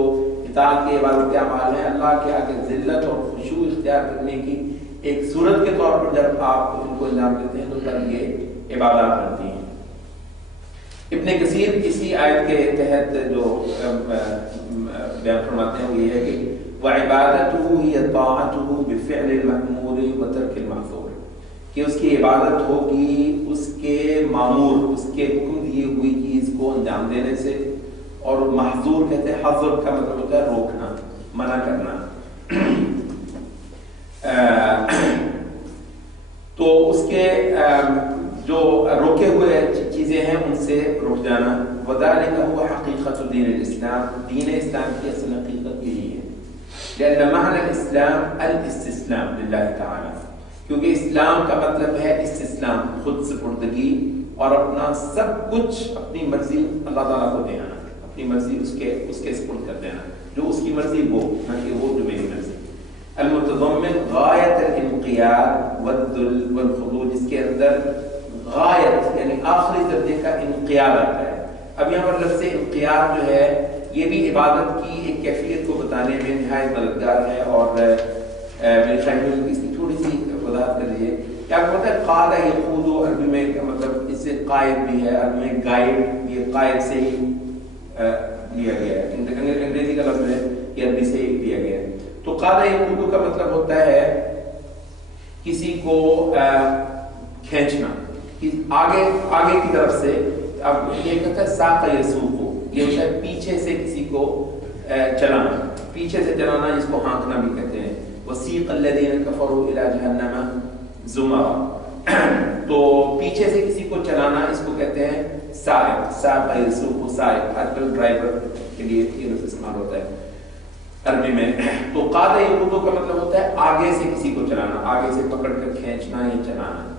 اطاعت کے عبادت کے اعمال ہیں، اللہ کے آگے ذلت اور خشوع اختیار کرنے کی ایک صورت کے طور پر جب آپ ان کو انجام دیتے ہیں تو تب یہ عبادات بنتی ہیں. ابن کثیر اسی آیت کے تحت جو بیان فرماتے ہیں وہ یہ ہے کہ وَعِبَادَتُهُ هِيَ طَاعَتُهُ بِفِعْلِ الْمَأْمُورِ وَتَرْكِ الْمَحْظُورِ، کہ اس کی عبادت ہوگی اس کے معمور، اس کے حکم دی ہوئی چیز کو انجام دینے سے، اور محظور کہتے ہیں حظر کا مطلب ہوتا ہے روکنا، منع کرنا. تو اس کے جو روکے ہوئے چیزیں ہیں ان سے رک جانا. وَذَلِكَ هُوَ حَقِيقَةُ دِينِ الْإِسْلام، دین اسلام کی اصل حقیقت یہی ہے. لأن معنى الاسلام الاستسلام للہ تعالی، کیونکہ اسلام کا مطلب ہے استسلام، خود سپردگی اور اپنا سب کچھ اپنی مرضی اللہ تعالیٰ کو دینا، اپنی مرضی اس کے سپرد کر دینا، جو اس کی مرضی وہ، نہ کہ وہ جو میری مرضی. المتضمن غایت الانقیاد والذل والخضوع، جس کے اندر غایت یعنی آخری درجے کا انقیاد آتا ہے. اب یہاں پر لفظ انقیاد جو ہے یہ بھی عبادت کی ایک کیفیت کو بتانے میں نہایت مددگار ہے. اور میرے خیال میں اس کی تھوڑی سی وضاحت کر دیجیے. کیا پتہ ہے قاد یقود عربی میں مطلب اس سے قائد بھی ہے, عربی میں گائیڈ, یہ قائد سے ہی لیا گیا ہے. انگریزی کا لفظ ہے یہ عربی سے ہی لیا گیا ہے. تو قاد یقود کا مطلب ہوتا ہے کسی کو کھینچنا آگے کی طرف سے. اب یہ کہتا ہے ساق یسوقو, یہ ہوتا ہے پیچھے سے کسی کو چلانا, پیچھے سے چلانا جس کو ہانکنا بھی کہتے ہیں. وسیق الذین کفروا الی جہنم زمرا, تو پیچھے سے کسی کو چلانا اس کو کہتے ہیں سائق. ساق یسوقو سائق, آج کل ڈرائیور کے لیے یہ لفظ استعمال ہوتا ہے عربی میں. تو قاد یقودو کا مطلب ہوتا ہے آگے سے کسی کو چلانا, آگے سے پکڑ کر کھینچنا یا چلانا.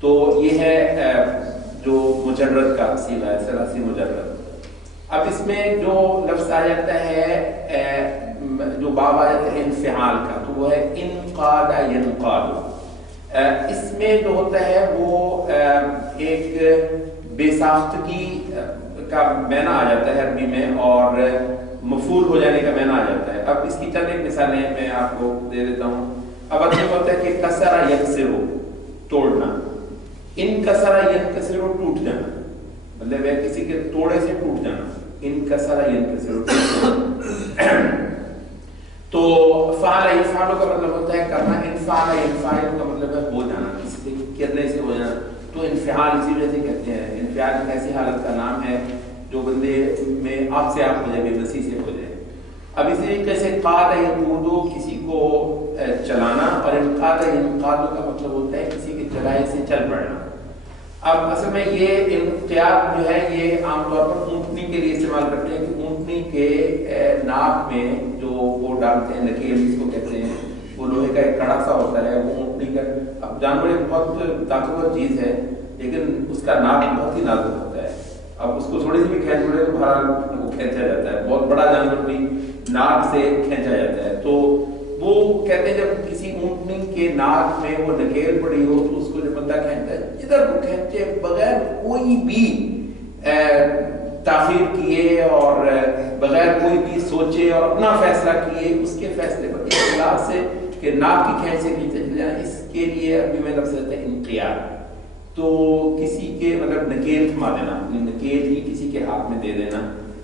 تو یہ ہے جو مجرد کا صیغہ ہے, ثلاثی مجرد. اب اس میں جو لفظ آ جاتا ہے جو باب آ جاتا ہے انفعال کا, تو وہ ہے انقاد ینقاد. اس میں جو ہوتا ہے وہ ایک بے ساختگی کا معنی آ جاتا ہے عربی میں, اور مفعول ہو جانے کا معنی آ جاتا ہے. اب اس کی چند ایک مثالیں میں آپ کو دے دیتا ہوں. اب اصل میں ہوتا ہے کہ کسر یکسر, توڑنا. ان کسر ینکسر, ٹوٹ جانا, مطلب ہے کسی کے توڑے سے ٹوٹ جانا. ان کسر ینکسر. تو فعل یفعل کا مطلب ہوتا ہے کرنا. انفعل ينفعل کا مطلب ہے ہو جانا, کسی سے کرنے سے ہو جانا. تو انفعال اسی وجہ سے کہتے ہیں. انفعال ایک ایسی حالت کا نام ہے جو بندے میں آپ سے آپ ہو جائے, بے بسی سے ہو جائے. اب اسی طریقے سے قاد یقودو کسی کو چلانا, اور انقاد ینقاد کا مطلب ہوتا ہے کسی کے چلائے سے چل پڑنا. اب اصل میں یہ انقیاد جو ہے یہ عام طور پر اونٹنی کے لیے استعمال کرتے ہیں کہ اونٹنی کے ناک میں جو وہ ڈالتے ہیں نکیل جس کو کہتے ہیں, وہ لوہے کا ایک کڑا سا ہوتا ہے, وہ اونٹنی کا. اب جانور ایک بہت طاقتور چیز ہے لیکن اس کا ناک بہت ہی نازک ہوتا ہے. اب اس کو تھوڑی سی بھی کھینچ پڑے تو وہ کھینچا جاتا ہے. بہت بڑا جانور بھی ناک سے کھینچا جاتا ہے. تو وہ کہتے ہیں جب کسی اونٹنی کے ناک میں وہ نکیل پڑی ہو تو اس کو جب بندہ کھینچتا ہے, ادھر کو کھینچے بغیر کوئی بھی تاخیر کیے اور بغیر کوئی بھی سوچے اور اپنا فیصلہ کیے, اس کے فیصلے پر اختلاف سے کہ ناک کی کھینچ سے پیچھے چل جائیں, اس کے لیے عربی میں لفظ ہے انقیاد. تو کسی کے مطلب نکیل تھما دینا, نکیل ہی کسی کے ہاتھ میں دے دینا,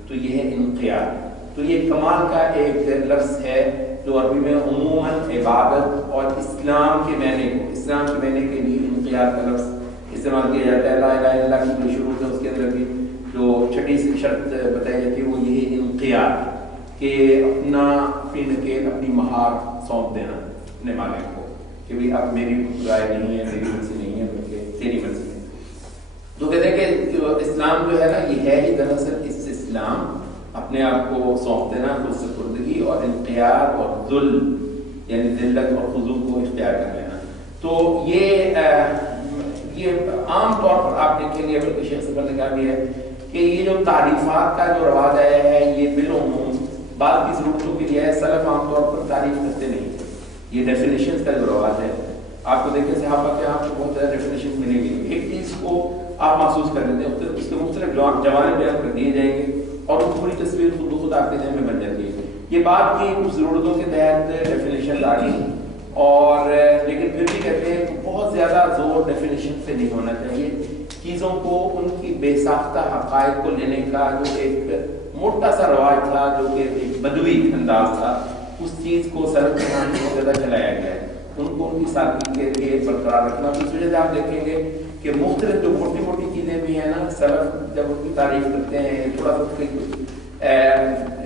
تو یہ ہے انقیاد. تو یہ کمال کا ایک لفظ ہے جو عربی میں عموماً عبادت اور اسلام کے معنی کو, اسلام کے معنی کے لیے انقیاد کا لفظ استعمال کیا جاتا ہے. لا الہ الا اللہ کی جو شروط ہے اس کے اندر بھی جو چھٹی سی شرط بتائی جاتی ہے وہ یہ ہے انقیاد, کہ اپنی نکیل اپنی مہار سونپ دینا اپنے مالک کو, کہ بھائی اب میری رائے نہیں ہے, میری مرضی نہیں ہے, بلکہ تیری مرضی ہے. تو کہتے ہیں کہ اسلام جو ہے نا یہ ہے ہی دراصل اس اسلام اپنے آپ کو سونپ دینا, خود سپردگی اور انقیاد اور ذل یعنی ذلت اور خضوع کو اختیار کر لینا. تو یہ عام طور پر آپ دیکھیں گے, بلکہ شیخ صفر نے کہا بھی ہے کہ یہ جو تعریفات کا جو رواج آیا ہے یہ بالعموم بعد کی ضرورتوں کے لیے ہے. سلف عام طور پر تعریف کرتے نہیں, یہ ڈیفینیشنز کا جو رواج ہے. آپ کو دیکھیں صحابہ کے آپ کو بہت زیادہ ڈیفینیشن ملیں گی, ایک چیز کو آپ محسوس کر لیتے ہیں, اس کے مختلف جوانب بیان کر دیے جائیں گے اور وہ پوری تصویر خود بخود آپ کے ذہن میں بن جاتی ہے. یہ بات کی کچھ ضرورتوں کے تحت ڈیفینیشن آ گئی, اور لیکن پھر بھی کہتے ہیں کہ بہت زیادہ زور ڈیفینیشن سے نہیں ہونا چاہیے. چیزوں کو ان کی بے ساختہ حقائق کو لینے کا جو ایک موٹا سا رواج تھا, جو کہ ایک بدوی انداز تھا, اس چیز کو سلف کے نام بہت زیادہ چلایا گیا ہے. ان کو ان کی سادگی کے لیے برقرار رکھنا. اس وجہ سے آپ دیکھیں گے کہ مختلف جو موٹی موٹی چیزیں بھی ہیں نا, سلف جب ان کی تعریف کرتے ہیں, تھوڑا سا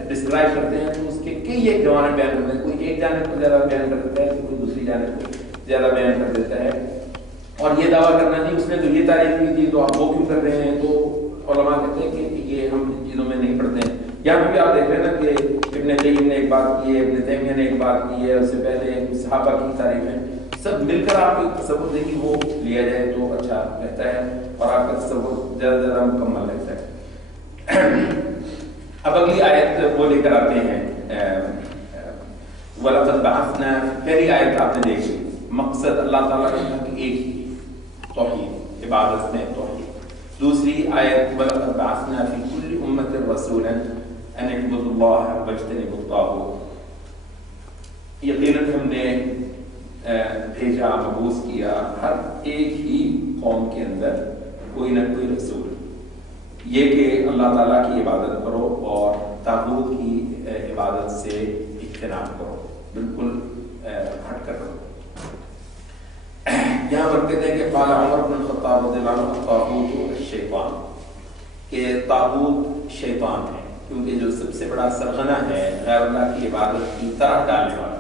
ڈسکرائب کرتے ہیں تو اس کے کئی ایک جوانب بیان کرتے ہیں. کوئی ایک جانب کو زیادہ بیان کر دیتا ہے, کوئی دوسری جانب کو زیادہ بیان کر دیتا ہے. اور یہ دعویٰ کرنا جی اس نے تو یہ تعریف کی تھی تو آپ وہ کیوں کر رہے ہیں, تو علماء کہتے ہیں کہ یہ ہم ان چیزوں میں نہیں پڑھتے ہیں. یہاں پہ بھی آپ دیکھ رہے ہیں نا کہ ابن قیم نے ایک بات کی ہے, ابن تیمیہ نے ایک بات کی ہے, اس سے پہلے صحابہ کی تعریف ہے, سب مل کر آپ کو تصور دے کہ وہ لیا جائے تو اچھا رہتا ہے اور آپ کا تصور زیادہ زیادہ مکمل رہتا ہے. اب اگلی آیت وہ لے کر آتے ہیں, وَلَقَدْ بَعَثْنَا, پہلی آیت آپ نے دیکھی, مقصد اللہ تعالیٰ کا ایک ہی توحید, عبادت میں توحید. دوسری آیت وَلَقَدْ بَعَثْنَا فِي كُلِّ أُمَّةٍ رَسُولًا أَنِ اعْبُدُوا اللَّهَ وَاجْتَنِبُوا الطَّاغُوتَ. یقیناً ہم نے بھیجا مبعوث کیا ہر ایک ہی قوم کے اندر کوئی نہ کوئی رسول یہ کہ اللہ تعالیٰ کی عبادت کرو اور طاغوت کی عبادت سے اجتناب کرو, بالکل ہٹ کر کرو. یہاں پر کہتے ہیں کہ قال عمر بن الخطاب رضی اللہ عنہ الطاغوت الشیطان, کہ طاغوت شیطان ہے, کیونکہ جو سب سے بڑا سرغنہ ہے غیر اللہ کی عبادت کی طرح ڈالنے والا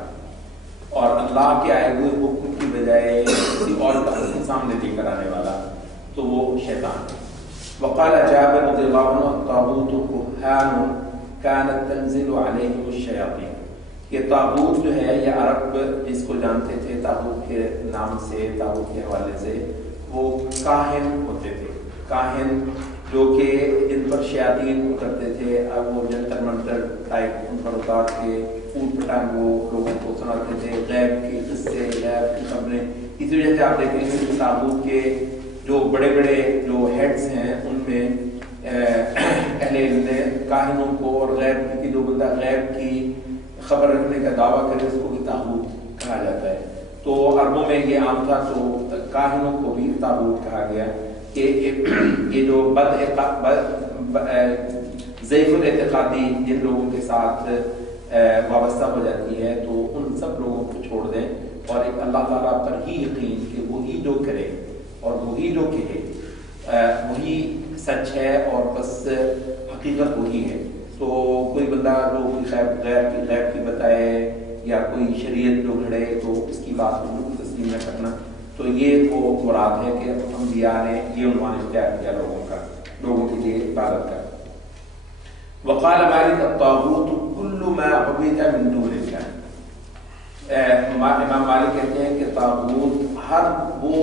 اور اللہ کے آئے ہوئے حکم کی بجائے کسی اور کا حکم سامنے لے کر آنے والا, تو وہ شیطان ہے. وقال جابر رضی اللہ عنہ الطاغوت کہان كانت تنزل علیہم الشیاطین. یہ طاغوت جو ہے یہ عرب جس کو جانتے تھے طاغوت کے نام سے, طاغوت کے حوالے سے, وہ کاہن ہوتے تھے. کاہن جو کہ جن پر شیاطین اترتے تھے, اب وہ جنتر منتر ٹائپ ان پر اتار کے اونٹ پٹانگ وہ لوگوں کو سناتے تھے, غیب کے قصے, غیب کی خبریں. اس وجہ سے آپ دیکھیں گے کہ طاغوت کے جو بڑے بڑے جو ہیڈز ہیں ان میں اہل علم نے کاہنوں کو اور غیب کی جو بندہ غیب کی خبر رکھنے کا دعویٰ کرے اس کو بھی طاغوت کہا جاتا ہے. تو عربوں میں یہ عام تھا, تو کاہنوں کو بھی طاغوت کہا گیا. کہ یہ جو ضعیف الاعتقادی جن لوگوں کے ساتھ وابستہ ہو جاتی ہے تو ان سب لوگوں کو چھوڑ دیں اور ایک اللہ تعالیٰ پر ہی یقین کہ وہی جو کرے اور وہی جو کہے وہی سچ ہے اور بس حقیقت وہی ہے. تو کوئی بندہ جو غیب کی بتائے یا کوئی شریعت جو گھڑے تو اس کی بات کو بالکل تسلیم نہ کرنا, تو یہ وہ مراد ہے کہ انبیاء نے یہ عنوان اختیار کیا لوگوں کے لیے عبادت کا. وقال مالک الطاغوت كل ما عبد من دون اللہ. امام مالک کہتے ہیں کہ طاغوت ہر وہ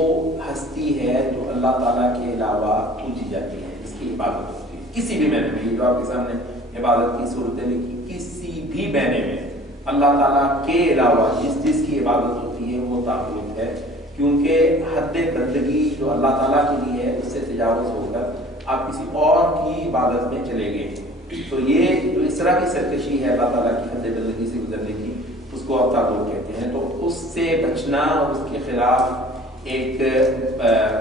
ہستی ہے جو اللہ تعالیٰ کے علاوہ پوجی جاتی ہے, اس کی عبادت ہوتی ہے کسی بھی معنی میں. جو آپ کے سامنے عبادت کی صورتیں لکھی, کسی بھی معنی میں اللہ تعالیٰ کے علاوہ جس کی عبادت ہوتی ہے وہ طاغوت ہے, کیونکہ حد بندگی جو اللہ تعالیٰ کے لیے ہے اس سے تجاوز ہو کر آپ کسی اور کی عبادت میں چلے گئے. تو یہ جو اس طرح کی سرکشی ہے اللہ تعالیٰ کی حد بندگی سے گزرنے کی, اس کو آپ طاغوت کہتے ہیں. تو اس سے بچنا اور اس کے خلاف ایک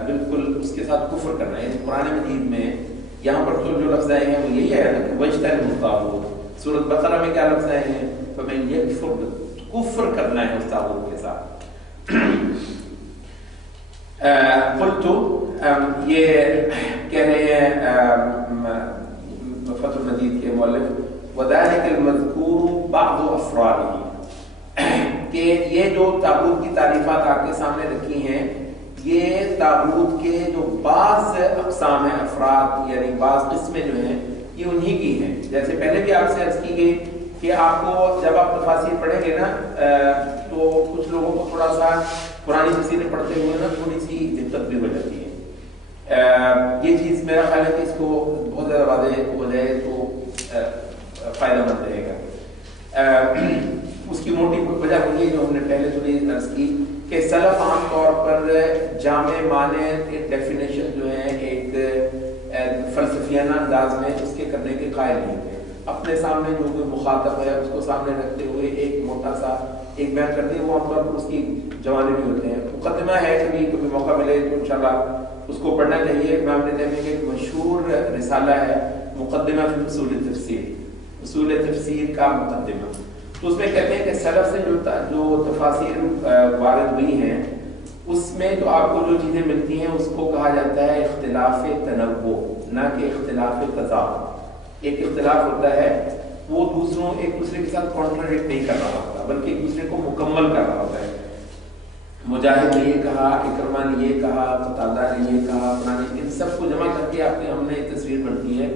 بالکل اس کے ساتھ کفر کرنا. یعنی قرآن مجید میں یہاں پر تو جو لفظ آئے ہیں وہ یہی ہے نا کہ وَاجْتَنِبُوا الطَّاغُوتَ. سورۃ بقرہ میں کیا لفظ آئے ہیں؟ فَمَن يَكْفُرْ, کفر کرنا ہے اس طاغوت کے ساتھ. قلت یہ کہہ رہے ہیں فتح المجید کے مؤلف وَذَلِكَ الْمَذْكُورُ بَعْضُ أَفْرَادِهِ, کہ یہ جو طاغوت کی تعریفات آپ کے سامنے رکھی ہیں یہ طاغوت کے جو بعض اقسام ہیں, افراد یعنی بعض قسمیں جو ہیں یہ انہی کی ہیں. جیسے پہلے بھی آپ سے عرض کی گئی کہ آپ کو جب آپ تفاسیر پڑھیں گے نا تو کچھ لوگوں کو تھوڑا سا پرانی تفسیریں پڑھتے ہوئے نا تھوڑی سی دقت بھی ہو جاتی ہے. یہ چیز میرا خیال ہے کہ اس کو بہت زیادہ واضح ہو جائے تو فائدہ مند رہے گا. اس کی موٹی وجہ وہی ہے جو ہم نے پہلے تھوڑی عرض کی کہ سلف عام طور پر جامع معنی کے ڈیفینیشن جو ہے ایک فلسفیانہ انداز میں اس کے کرنے کے قائل نہیں تھے. اپنے سامنے جو کوئی مخاطب ہے اس کو سامنے رکھتے ہوئے ایک موٹا سا ایک بیان کرتے ہیں, وہ عام طور پر اس کی جوانب بھی ہوتے ہیں. مقدمہ ہے کبھی موقع ملے تو انشاءاللہ اس کو پڑھنا چاہیے. امام ابن تیمیہ کا ایک مشہور رسالہ ہے مقدمہ فی اصول تفسیر, اصول تفسیر کا مقدمہ. تو اس میں کہتے ہیں کہ سلف سے جو تفاسیر وارد ہوئی ہیں اس میں جو آپ کو جو چیزیں ملتی ہیں اس کو کہا جاتا ہے اختلاف تنوع, نہ کہ اختلاف تضاد. ایک اختلاف ہوتا ہے وہ دوسروں ایک دوسرے کے ساتھ کانٹراڈکٹ نہیں کر رہا ہوتا بلکہ ایک دوسرے کو مکمل کر رہا ہوتا ہے. مجاہد نے یہ کہا, اکرمہ نے یہ کہا, قتادہ نے یہ کہا, ان سب کو جمع کر کے آپ نے ہم نے ایک تصویر بنتی ہے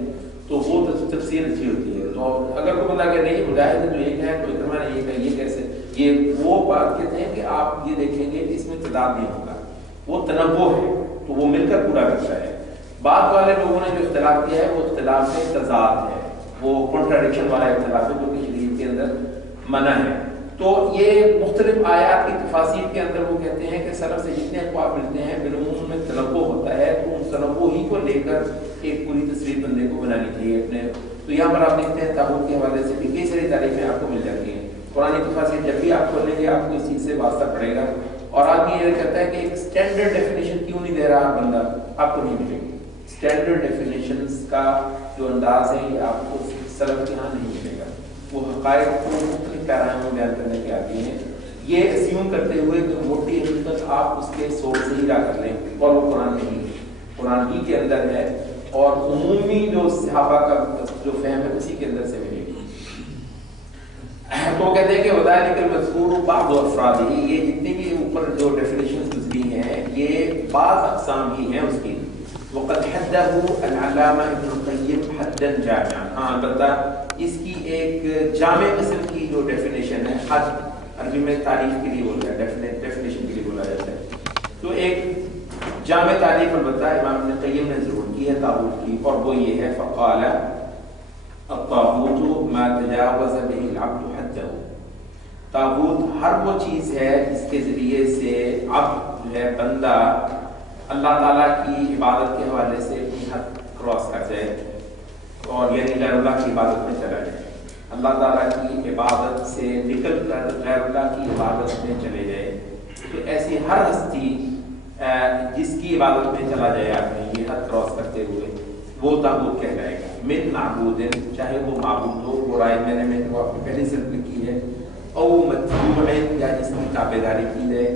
تو وہ تفسیر اچھی ہوتی ہے. تو اگر کوئی بندہ کہ نہیں مجاہد نے جو یہ کہا تو اکرمہ نے یہ کہا, یہ کیسے, یہ وہ بات کہتے ہیں کہ آپ یہ دیکھیں گے اس میں تضاد نہیں ہوگا, وہ تنوع ہے تو وہ مل کر پورا کرتا ہے. بعد والے لوگوں نے جو اختلاف کیا ہے وہ اختلاف تضاد ہے, وہ کنٹراڈکشن والا اختلاف ہے جو کہ شریعت کے اندر منع ہے. تو یہ مختلف آیات کی تفاسیر کے اندر وہ کہتے ہیں کہ سلف سے جتنے اقوال ملتے ہیں بالعموم میں تنوع ہوتا ہے، تو ان تنوع ہی کو لے کر ایک پوری تصویر بندے کو بنانی چاہیے اپنے. تو یہاں پر آپ دیکھتے ہیں تابوت کے حوالے سے بھی کئی ساری تعریفیں آپ کو مل جاتی ہیں. قرآن تفاسیر جب بھی آپ کھولیں گے آپ کو اس چیز سے واسطہ پڑے گا. اور آدمی یہ کہتا ہے کہ ایک اسٹینڈرڈ ڈیفینیشن کیوں نہیں دے رہا بندہ، آپ کو نہیں ملے گی. اسٹینڈرڈ ڈیفینیشنز کا جو انداز ہے یہ آپ کو سلف کے یہاں نہیں ملے گا. وہ حقائق کو مختلف پیراہم میں بیان کرنے کے آتی ہیں، یہ اسیوم کرتے ہوئے کہ موٹی حقیقت آپ اس کے سورس سے ہی لا کر لیں، اور وہ قرآن نہیں ہے، قرآن ہی کے اندر ہے، اور عمومی جو صحابہ کا جو فہم ہے اسی کے اندر سے ملے گی. تو کہتے ہیں کہ وذالک المذکور بعض افراد، یہ جتنی بھی اوپر جو ڈیفینیشنز گزری ہیں یہ بعض اقسام ہی ہیں اس کی. وقد حدہ العلامہ ابن القیم حدا جامعا، ہاں البتہ اس کی ایک جامع قسم کی جو ڈیفینیشن ہے، حد عربی میں تعریف کے لیے بولتا ہے، ڈیفینیشن کے لیے بولا جاتا ہے. تو ایک جامع تعریف البتہ امام ابن القیم نے ضرور کی ہے تابوت کی، اور وہ یہ ہے فقال الطاغوت ما تجاوز به العبد حده. تابوت ہر وہ چیز ہے جس کے ذریعے سے عبد جو ہے بندہ اللہ تعالیٰ کی عبادت کے حوالے سے اپنی حد کراس کر جائے، اور یعنی غیر اللہ کی عبادت میں چلا جائے، اللہ تعالیٰ کی عبادت سے نکل کر غیر اللہ کی عبادت میں چلے جائے. تو ایسی ہر ہستی جس کی عبادت میں چلا جائے آدمی یہ حد کراس کرتے ہوئے، وہ تابوت کہلائے گا. من معبود، چاہے وہ معبود ہو، وہ رائے میں نے وہ آپ کی پہلی صرف لکھی ہے، او متبوع، یا جس کی تابعداری کی جائے،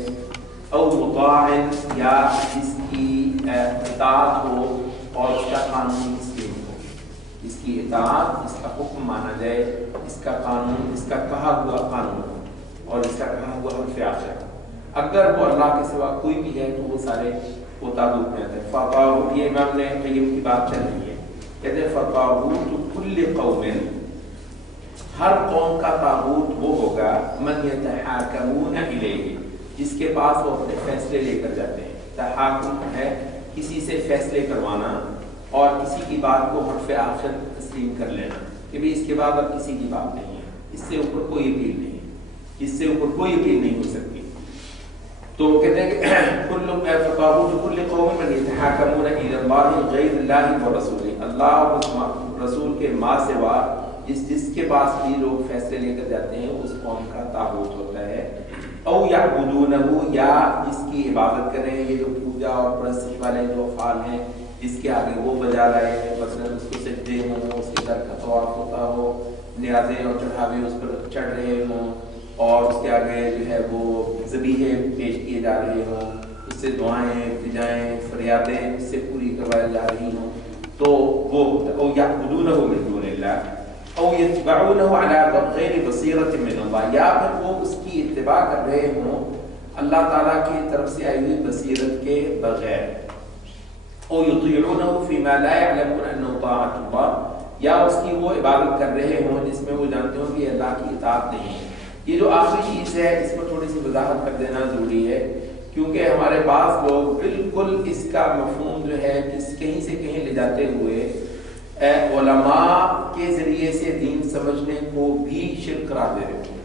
او مطاع، یا جس کی اطاعت ہو اور اس کا قانون تسلیم ہو. اس کی اطاعت، اس کا حکم مانا جائے، اس کا قانون، اس کا کہا ہوا قانون ہو، اور اس کا کہا ہوا حرف آخر. اگر وہ اللہ کے سوا کوئی بھی ہے تو وہ سارے وہ تابوت میں آتے ہیں. فطاغوت، یہ امام نے قیم کی بات چل رہی ہے، کہتے ہیں فطاغوت کل قوم، ہر قوم کا تابوت وہ ہوگا من یتحاکمون الیہ، جس کے پاس وہ اپنے فیصلے لے کر جاتے ہیں. تحاکم ہے کسی سے فیصلے کروانا اور کسی کی بات کو حرف آخر تسلیم کر لینا کہ بھی اس کے بعد اب کسی کی بات نہیں ہے، اس سے اوپر کوئی اپیل نہیں ہے، اس سے اوپر کوئی اپیل نہیں ہو سکتی. تو کہتے ہیں کہ فطاغوت کل قوم من یتحاکمون الی اللہ غیر اللہ ورسولہ، اللہ اور رسول کے ما سوا جس کے پاس بھی لوگ فیصلے لے کر جاتے ہیں اس قوم کا تابوت ہوتا ہے. او یعبدونہ، یا جس کی عبادت کریں، یہ جو پوجا اور پرستش والے جو افعال ہیں جس کے آگے وہ بجا رہے ہیں، مثلا اس کو سجدے ہوں، اس کے در کا طواف ہوتا ہو، نیازیں اور چڑھاوے اس پر چڑھ رہے ہوں، اور اس کے آگے جو ہے وہ ذبیحے پیش کیے جا رہے ہوں، اس سے دعائیں التجائیں فریادیں اس سے پوری کروائی جا رہی ہوں، تو وہ او یعبدونہ من دون اللہ او یتبعونہ علی غیر بصیرۃ من اللہ، یا پھر وہ اس کی اتباع کر رہے ہوں اللہ تعالیٰ کی طرف سے آئی ہوئی بصیرت کے بغیر. او یطیعونہ فیما لا یعلمون انہ طاعۃ اللہ، یا اس کی وہ عبادت کر رہے ہوں جس میں وہ جانتے ہوں کہ اللہ کی اطاعت نہیں ہے. یہ جو آخری چیز ہے اس پر تھوڑی سی وضاحت کر دینا ضروری ہے، کیونکہ ہمارے پاس لوگ بالکل اس کا مفہوم جو ہے کہیں سے کہیں لے جاتے ہوئے علماء کے ذریعے سے دین سمجھنے کو بھی شرک قرار دے رہے ہیں،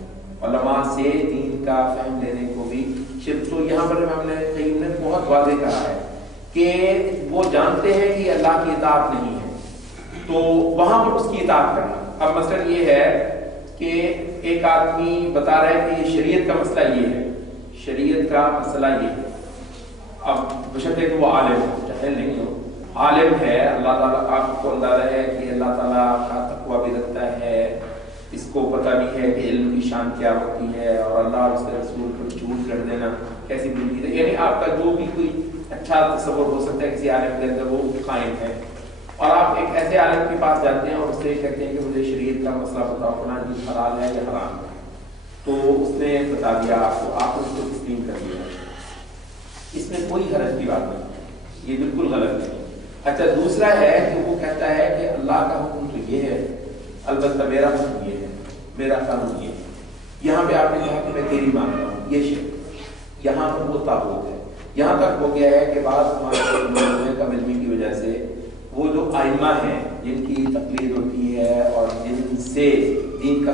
علماء سے دین کا فہم لینے کو بھی شرک. تو یہاں پر ہم نے قیم نے بہت واضح کہا ہے کہ وہ جانتے ہیں کہ اللہ کی اطاعت نہیں ہے، تو وہاں پر اس کی اطاعت کرنا. اب مثلا یہ ہے کہ ایک آدمی بتا رہا ہے کہ یہ شریعت کا مسئلہ یہ ہے، شریعت کا مسئلہ یہ ہے. اب بشرطے کہ وہ عالم ہو، جاہل نہیں ہو، عالم ہے، اللہ تعالیٰ آپ کو اندازہ ہے کہ اللہ تعالیٰ کا تقویٰ بھی رکھتا ہے، اس کو پتہ بھی ہے کہ علم کی شان کیا ہوتی ہے، اور اللہ اور اس کے رسول پر جھوٹ کر دینا کیسی بری ہے، یعنی آپ کا جو بھی کوئی اچھا تصور ہو سکتا ہے کسی عالم کے اندر وہ قائم ہے. اور آپ ایک ایسے عالم کے پاس جاتے ہیں اور اس سے کہتے ہیں کہ مجھے شریعت کا مسئلہ بتاؤ، فلاں چیز حلال ہے یا حرام ہے، تو اس نے بتا دیا آپ کو، آپ اس کو تسلیم کر دیا. اس میں کوئی حرج کی بات نہیں، یہ بالکل غلط نہیں. اچھا دوسرا ہے کہ وہ کہتا ہے کہ اللہ کا حکم تو یہ ہے، البتہ میرا حکم یہ ہے، میرا قانون یہ ہے. یہاں پہ آپ نے کہا کہ میں تیری مانتا ہوں، یہ شرک، یہاں پر وہ تابوت ہے. یہاں تک ہو گیا ہے کہ بعض ہمارے کم علمی کی وجہ سے وہ جو ائمہ ہیں جن کی تقلید ہوتی ہے اور جن سے دین کا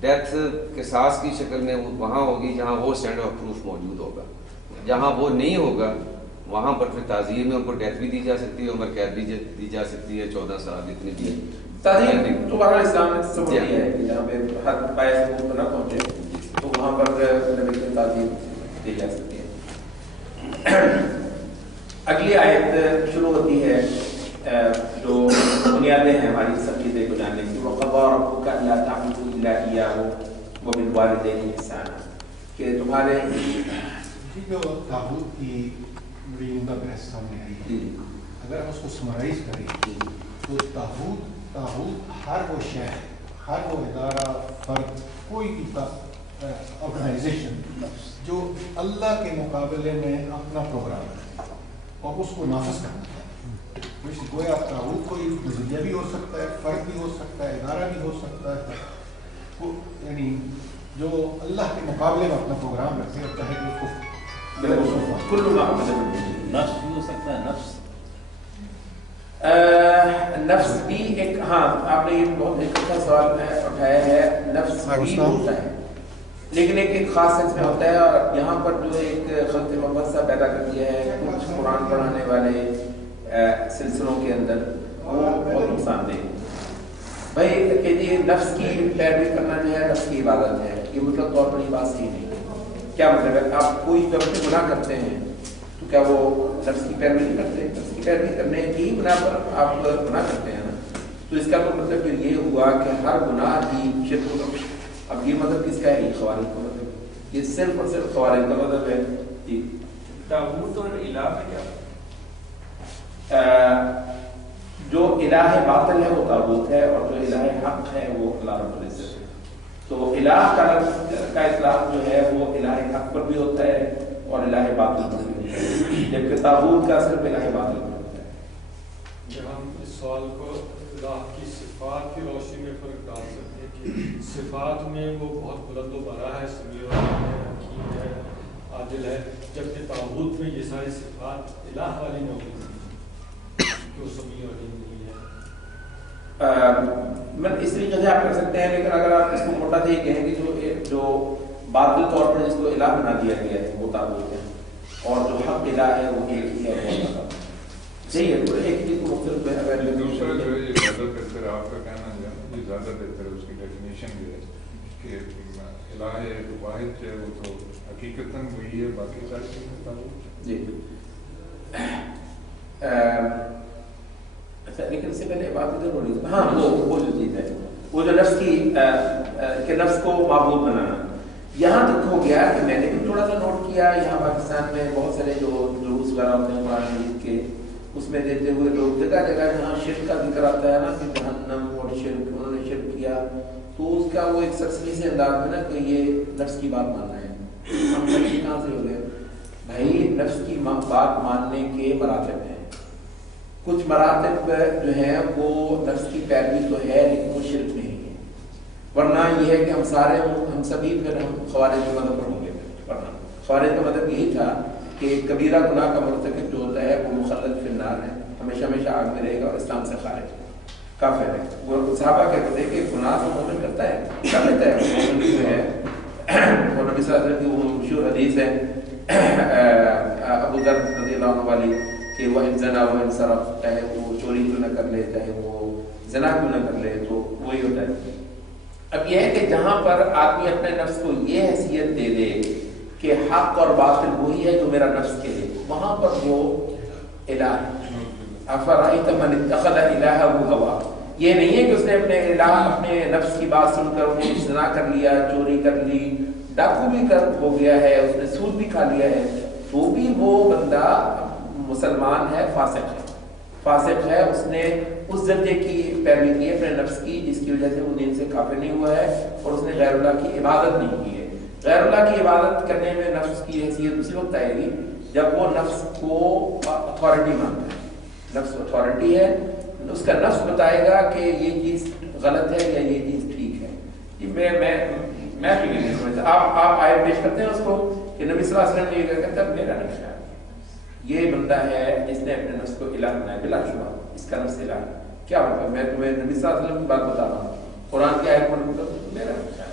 ڈیتھ قصاص کی شکل میں وہاں ہوگی جہاں وہ اسٹینڈرڈ آف پروف موجود ہوگا. جہاں وہ نہیں ہوگا وہاں پر پھر تعزیر میں ان کو ڈیتھ بھی دی جا سکتی ہے, عمر قید بھی دی جا سکتی ہے, 14 سال اتنی بھی. تعزیر تو بہرحال اسلام میں سب یہ ہے کہ جہاں پہ حد باعث نہ پہنچے تو وہاں پر نبی کی تعزیر دی جا سکتی ہے. اگلی آیت شروع ہوتی ہے جو بنیادیں ہیں ہماری سب چیزیں کو جاننے کی. وَقَضَىٰ رَبُّكَ أَلَّا تَعْبُدُوا إِلَّا إِيَّاهُ وَبِالْوَالِدَيْنِ إِحْسَانًا کہ تمہارے جو تاغوت کی بڑی عمدہ بحث سامنے آئی ہے, اگر ہم اس کو سمرائز کریں تو تاغوت ہر وہ شہر, ہر وہ ادارہ, فرد, کوئی بھی آرگنائزیشن جو اللہ کے مقابلے میں اپنا پروگرام ہے اور اس کو نافذ کرنا ہے. گویا تاغوت کوئی نظریہ بھی ہو سکتا ہے, فرد بھی ہو سکتا ہے, ادارہ بھی ہو سکتا ہے, یعنی جو اللہ کے مقابلے میں اپنا پروگرام رکھتے ہیں, چاہے کہ اس کو نفس بھی ہو سکتا ہے. نفس بھی ایک, ہاں آپ نے یہ بہت ایک اچھا سوال اٹھایا ہے. نفس بھی ہوتا ہے لیکن ایک خاص سینس میں ہوتا ہے, اور یہاں پر جو ایک خلط مبصرہ پیدا کر دیا ہے کچھ قرآن پڑھانے والے سلسلوں کے اندر, وہ بہت نقصان دہ. بھائی کہ جی نفس کی پیروی کرنا جو ہے نفس کی عبادت ہے, یہ مطلب طور پر یہ بات صحیح نہیں. کیا مطلب ہے, آپ کوئی جب سے گناہ کرتے ہیں تو کیا وہ نفس کی پیروی نہیں کرتے؟ نفس کی پیروی کرنے کی بنا پر آپ گناہ کرتے ہیں نا, تو اس کا تو مطلب پھر یہ ہوا کہ ہر گناہ کی شرک کو. اب یہ مطلب کس کا ہے؟ یہ خوارج کا مطلب, یہ صرف اور صرف خوارج کا مطلب ہے. جی تاغوت اور الہ میں کیا جو الہ باطل ہے وہ تاغوت ہے, اور جو الہ حق ہے وہ اللہ رب العزت ہے. تو الہ کا اطلاق جو ہے وہ الہ حق پر بھی ہوتا ہے اور الہ باطل پر بھی ہوتا ہے, جبکہ تاغوت کا صرف الہ باطل پر ہوتا ہے. ہم اس سوال کو اللہ کی صفات کی روشنی میں فرق ڈال سکتے ہیں کہ صفات میں وہ بہت بلند و بالا ہے, سمیع ہے, حکیم ہے, عادل ہے, جبکہ تاغوت میں یہ ساری صفات الہ والی موجود ہیں کہ وہ سمیع اور علیم نہیں ہے. میں اس طریقے سے آپ کر سکتے ہیں, لیکن اگر آپ اس کو موٹا سے یہ کہیں کہ جو باطل طور پر جس کو الہ بنا دیا گیا ہے وہ تاغوت ہے, اور جو حق الہ ہے وہ ایک ہی ہے, وہ اللہ. صحیح ہے, تو ایک چیز کو مختلف ہے. اگر دوسرا جو ہے یہ زیادہ بہتر آپ کا کہنا جو ہے یہ زیادہ بہتر ہے, اس کی ڈیفینیشن جو ہے کہ الہ واحد جو ہے وہ تو حقیقتاً وہی ہے, باقی ساری چیزیں تاغوت. جی اچھا, لیکن اس سے پہلے بات ادھر ہو رہی ہے. ہاں وہ جو چیز ہے وہ جو نفس کی کہ نفس کو معبود بنانا, یہاں تک ہو گیا کہ میں نے بھی تھوڑا سا نوٹ کیا, یہاں پاکستان میں بہت سارے جو جلوس وغیرہ ہوتے ہیں قرآن مجید کے, اس میں دیتے ہوئے لوگ جگہ جگہ جہاں شرک کا ذکر آتا ہے نا کہ جہنم اور شرک, انہوں نے شرک کیا, تو اس کا وہ ایک سرسری سے انداز میں نا کہ یہ نفس کی بات ماننا ہے. ہم نفس کہاں سے ہو گئے بھائی؟ نفس کی بات ماننے کے مراتب ہیں. کچھ مراتب جو ہیں وہ نفس کی پیروی تو ہے لیکن وہ شرک نہیں ہے, ورنہ یہ ہے کہ ہم سبھی پھر ہم خوارج کے مذہب پر ہوں گے. ورنہ خوارج کا مطلب یہی تھا کہ کبیرہ گناہ کا مرتکب جو ہوتا ہے وہ مخلد فی النار ہے, ہمیشہ ہمیشہ آگ میں رہے گا اور اسلام سے خارج ہے, کافر ہے. وہ صحابہ کہتے تھے کہ گناہ تو مومن کرتا ہے, کر لیتا ہے, مومن جو ہے. اور نبی صلی اللہ علیہ وسلم کی وہ مشہور حدیث ہے ابو ذر رضی اللہ عنہ والی کہ وہ زنا و انصرف, چاہے وہ چوری کیوں نہ کر لے, چاہے وہ زنا کیوں نہ کر لے, تو وہی ہوتا ہے. اب یہ ہے کہ جہاں پر آدمی اپنے نفس کو یہ حیثیت دے دے کہ حق اور باطل وہی ہے جو میرا نفس کے ہے, وہاں پر وہ الہ ہے. افرأیت من اتخذ الہہ ہوا, یہ نہیں ہے کہ اس نے اپنے الہ اپنے نفس کی بات سن کر وہ زنا کر لیا, چوری کر لی, ڈاکو بھی کر ہو گیا ہے, اس نے سود بھی کھا لیا ہے, تو بھی وہ بندہ مسلمان ہے, فاسق ہے. اس نے اس درجے کی پیروی کی ہے اپنے نفس کی جس کی وجہ سے وہ دین سے کافر نہیں ہوا ہے, اور اس نے غیر اللہ کی عبادت نہیں کی ہے. غیر اللہ کی عبادت کرنے میں نفس کی حیثیت اسی وقت آئے گی جب وہ نفس کو اتھارٹی مانتا ہے. نفس اتھارٹی ہے, اس کا نفس بتائے گا کہ یہ چیز غلط ہے یا یہ چیز ٹھیک ہے. میں فکر نہیں سمجھتا. آپ آیت پیش کرتے ہیں اس کو کہ نبی صلی اللہ علیہ وسلم نے یہ کہتا ہے, میرا نہیں خیال یہ بندہ ہے جس نے اپنے نفس کو الہ بنایا, بلا شبہ اس کا نفس الہ. کیا مطلب؟ میں تمہیں نبی صلی اللہ علیہ وسلم کی بات بتا رہا ہوں, قرآن کی آیت پڑھ کر میرا نہیں خیال.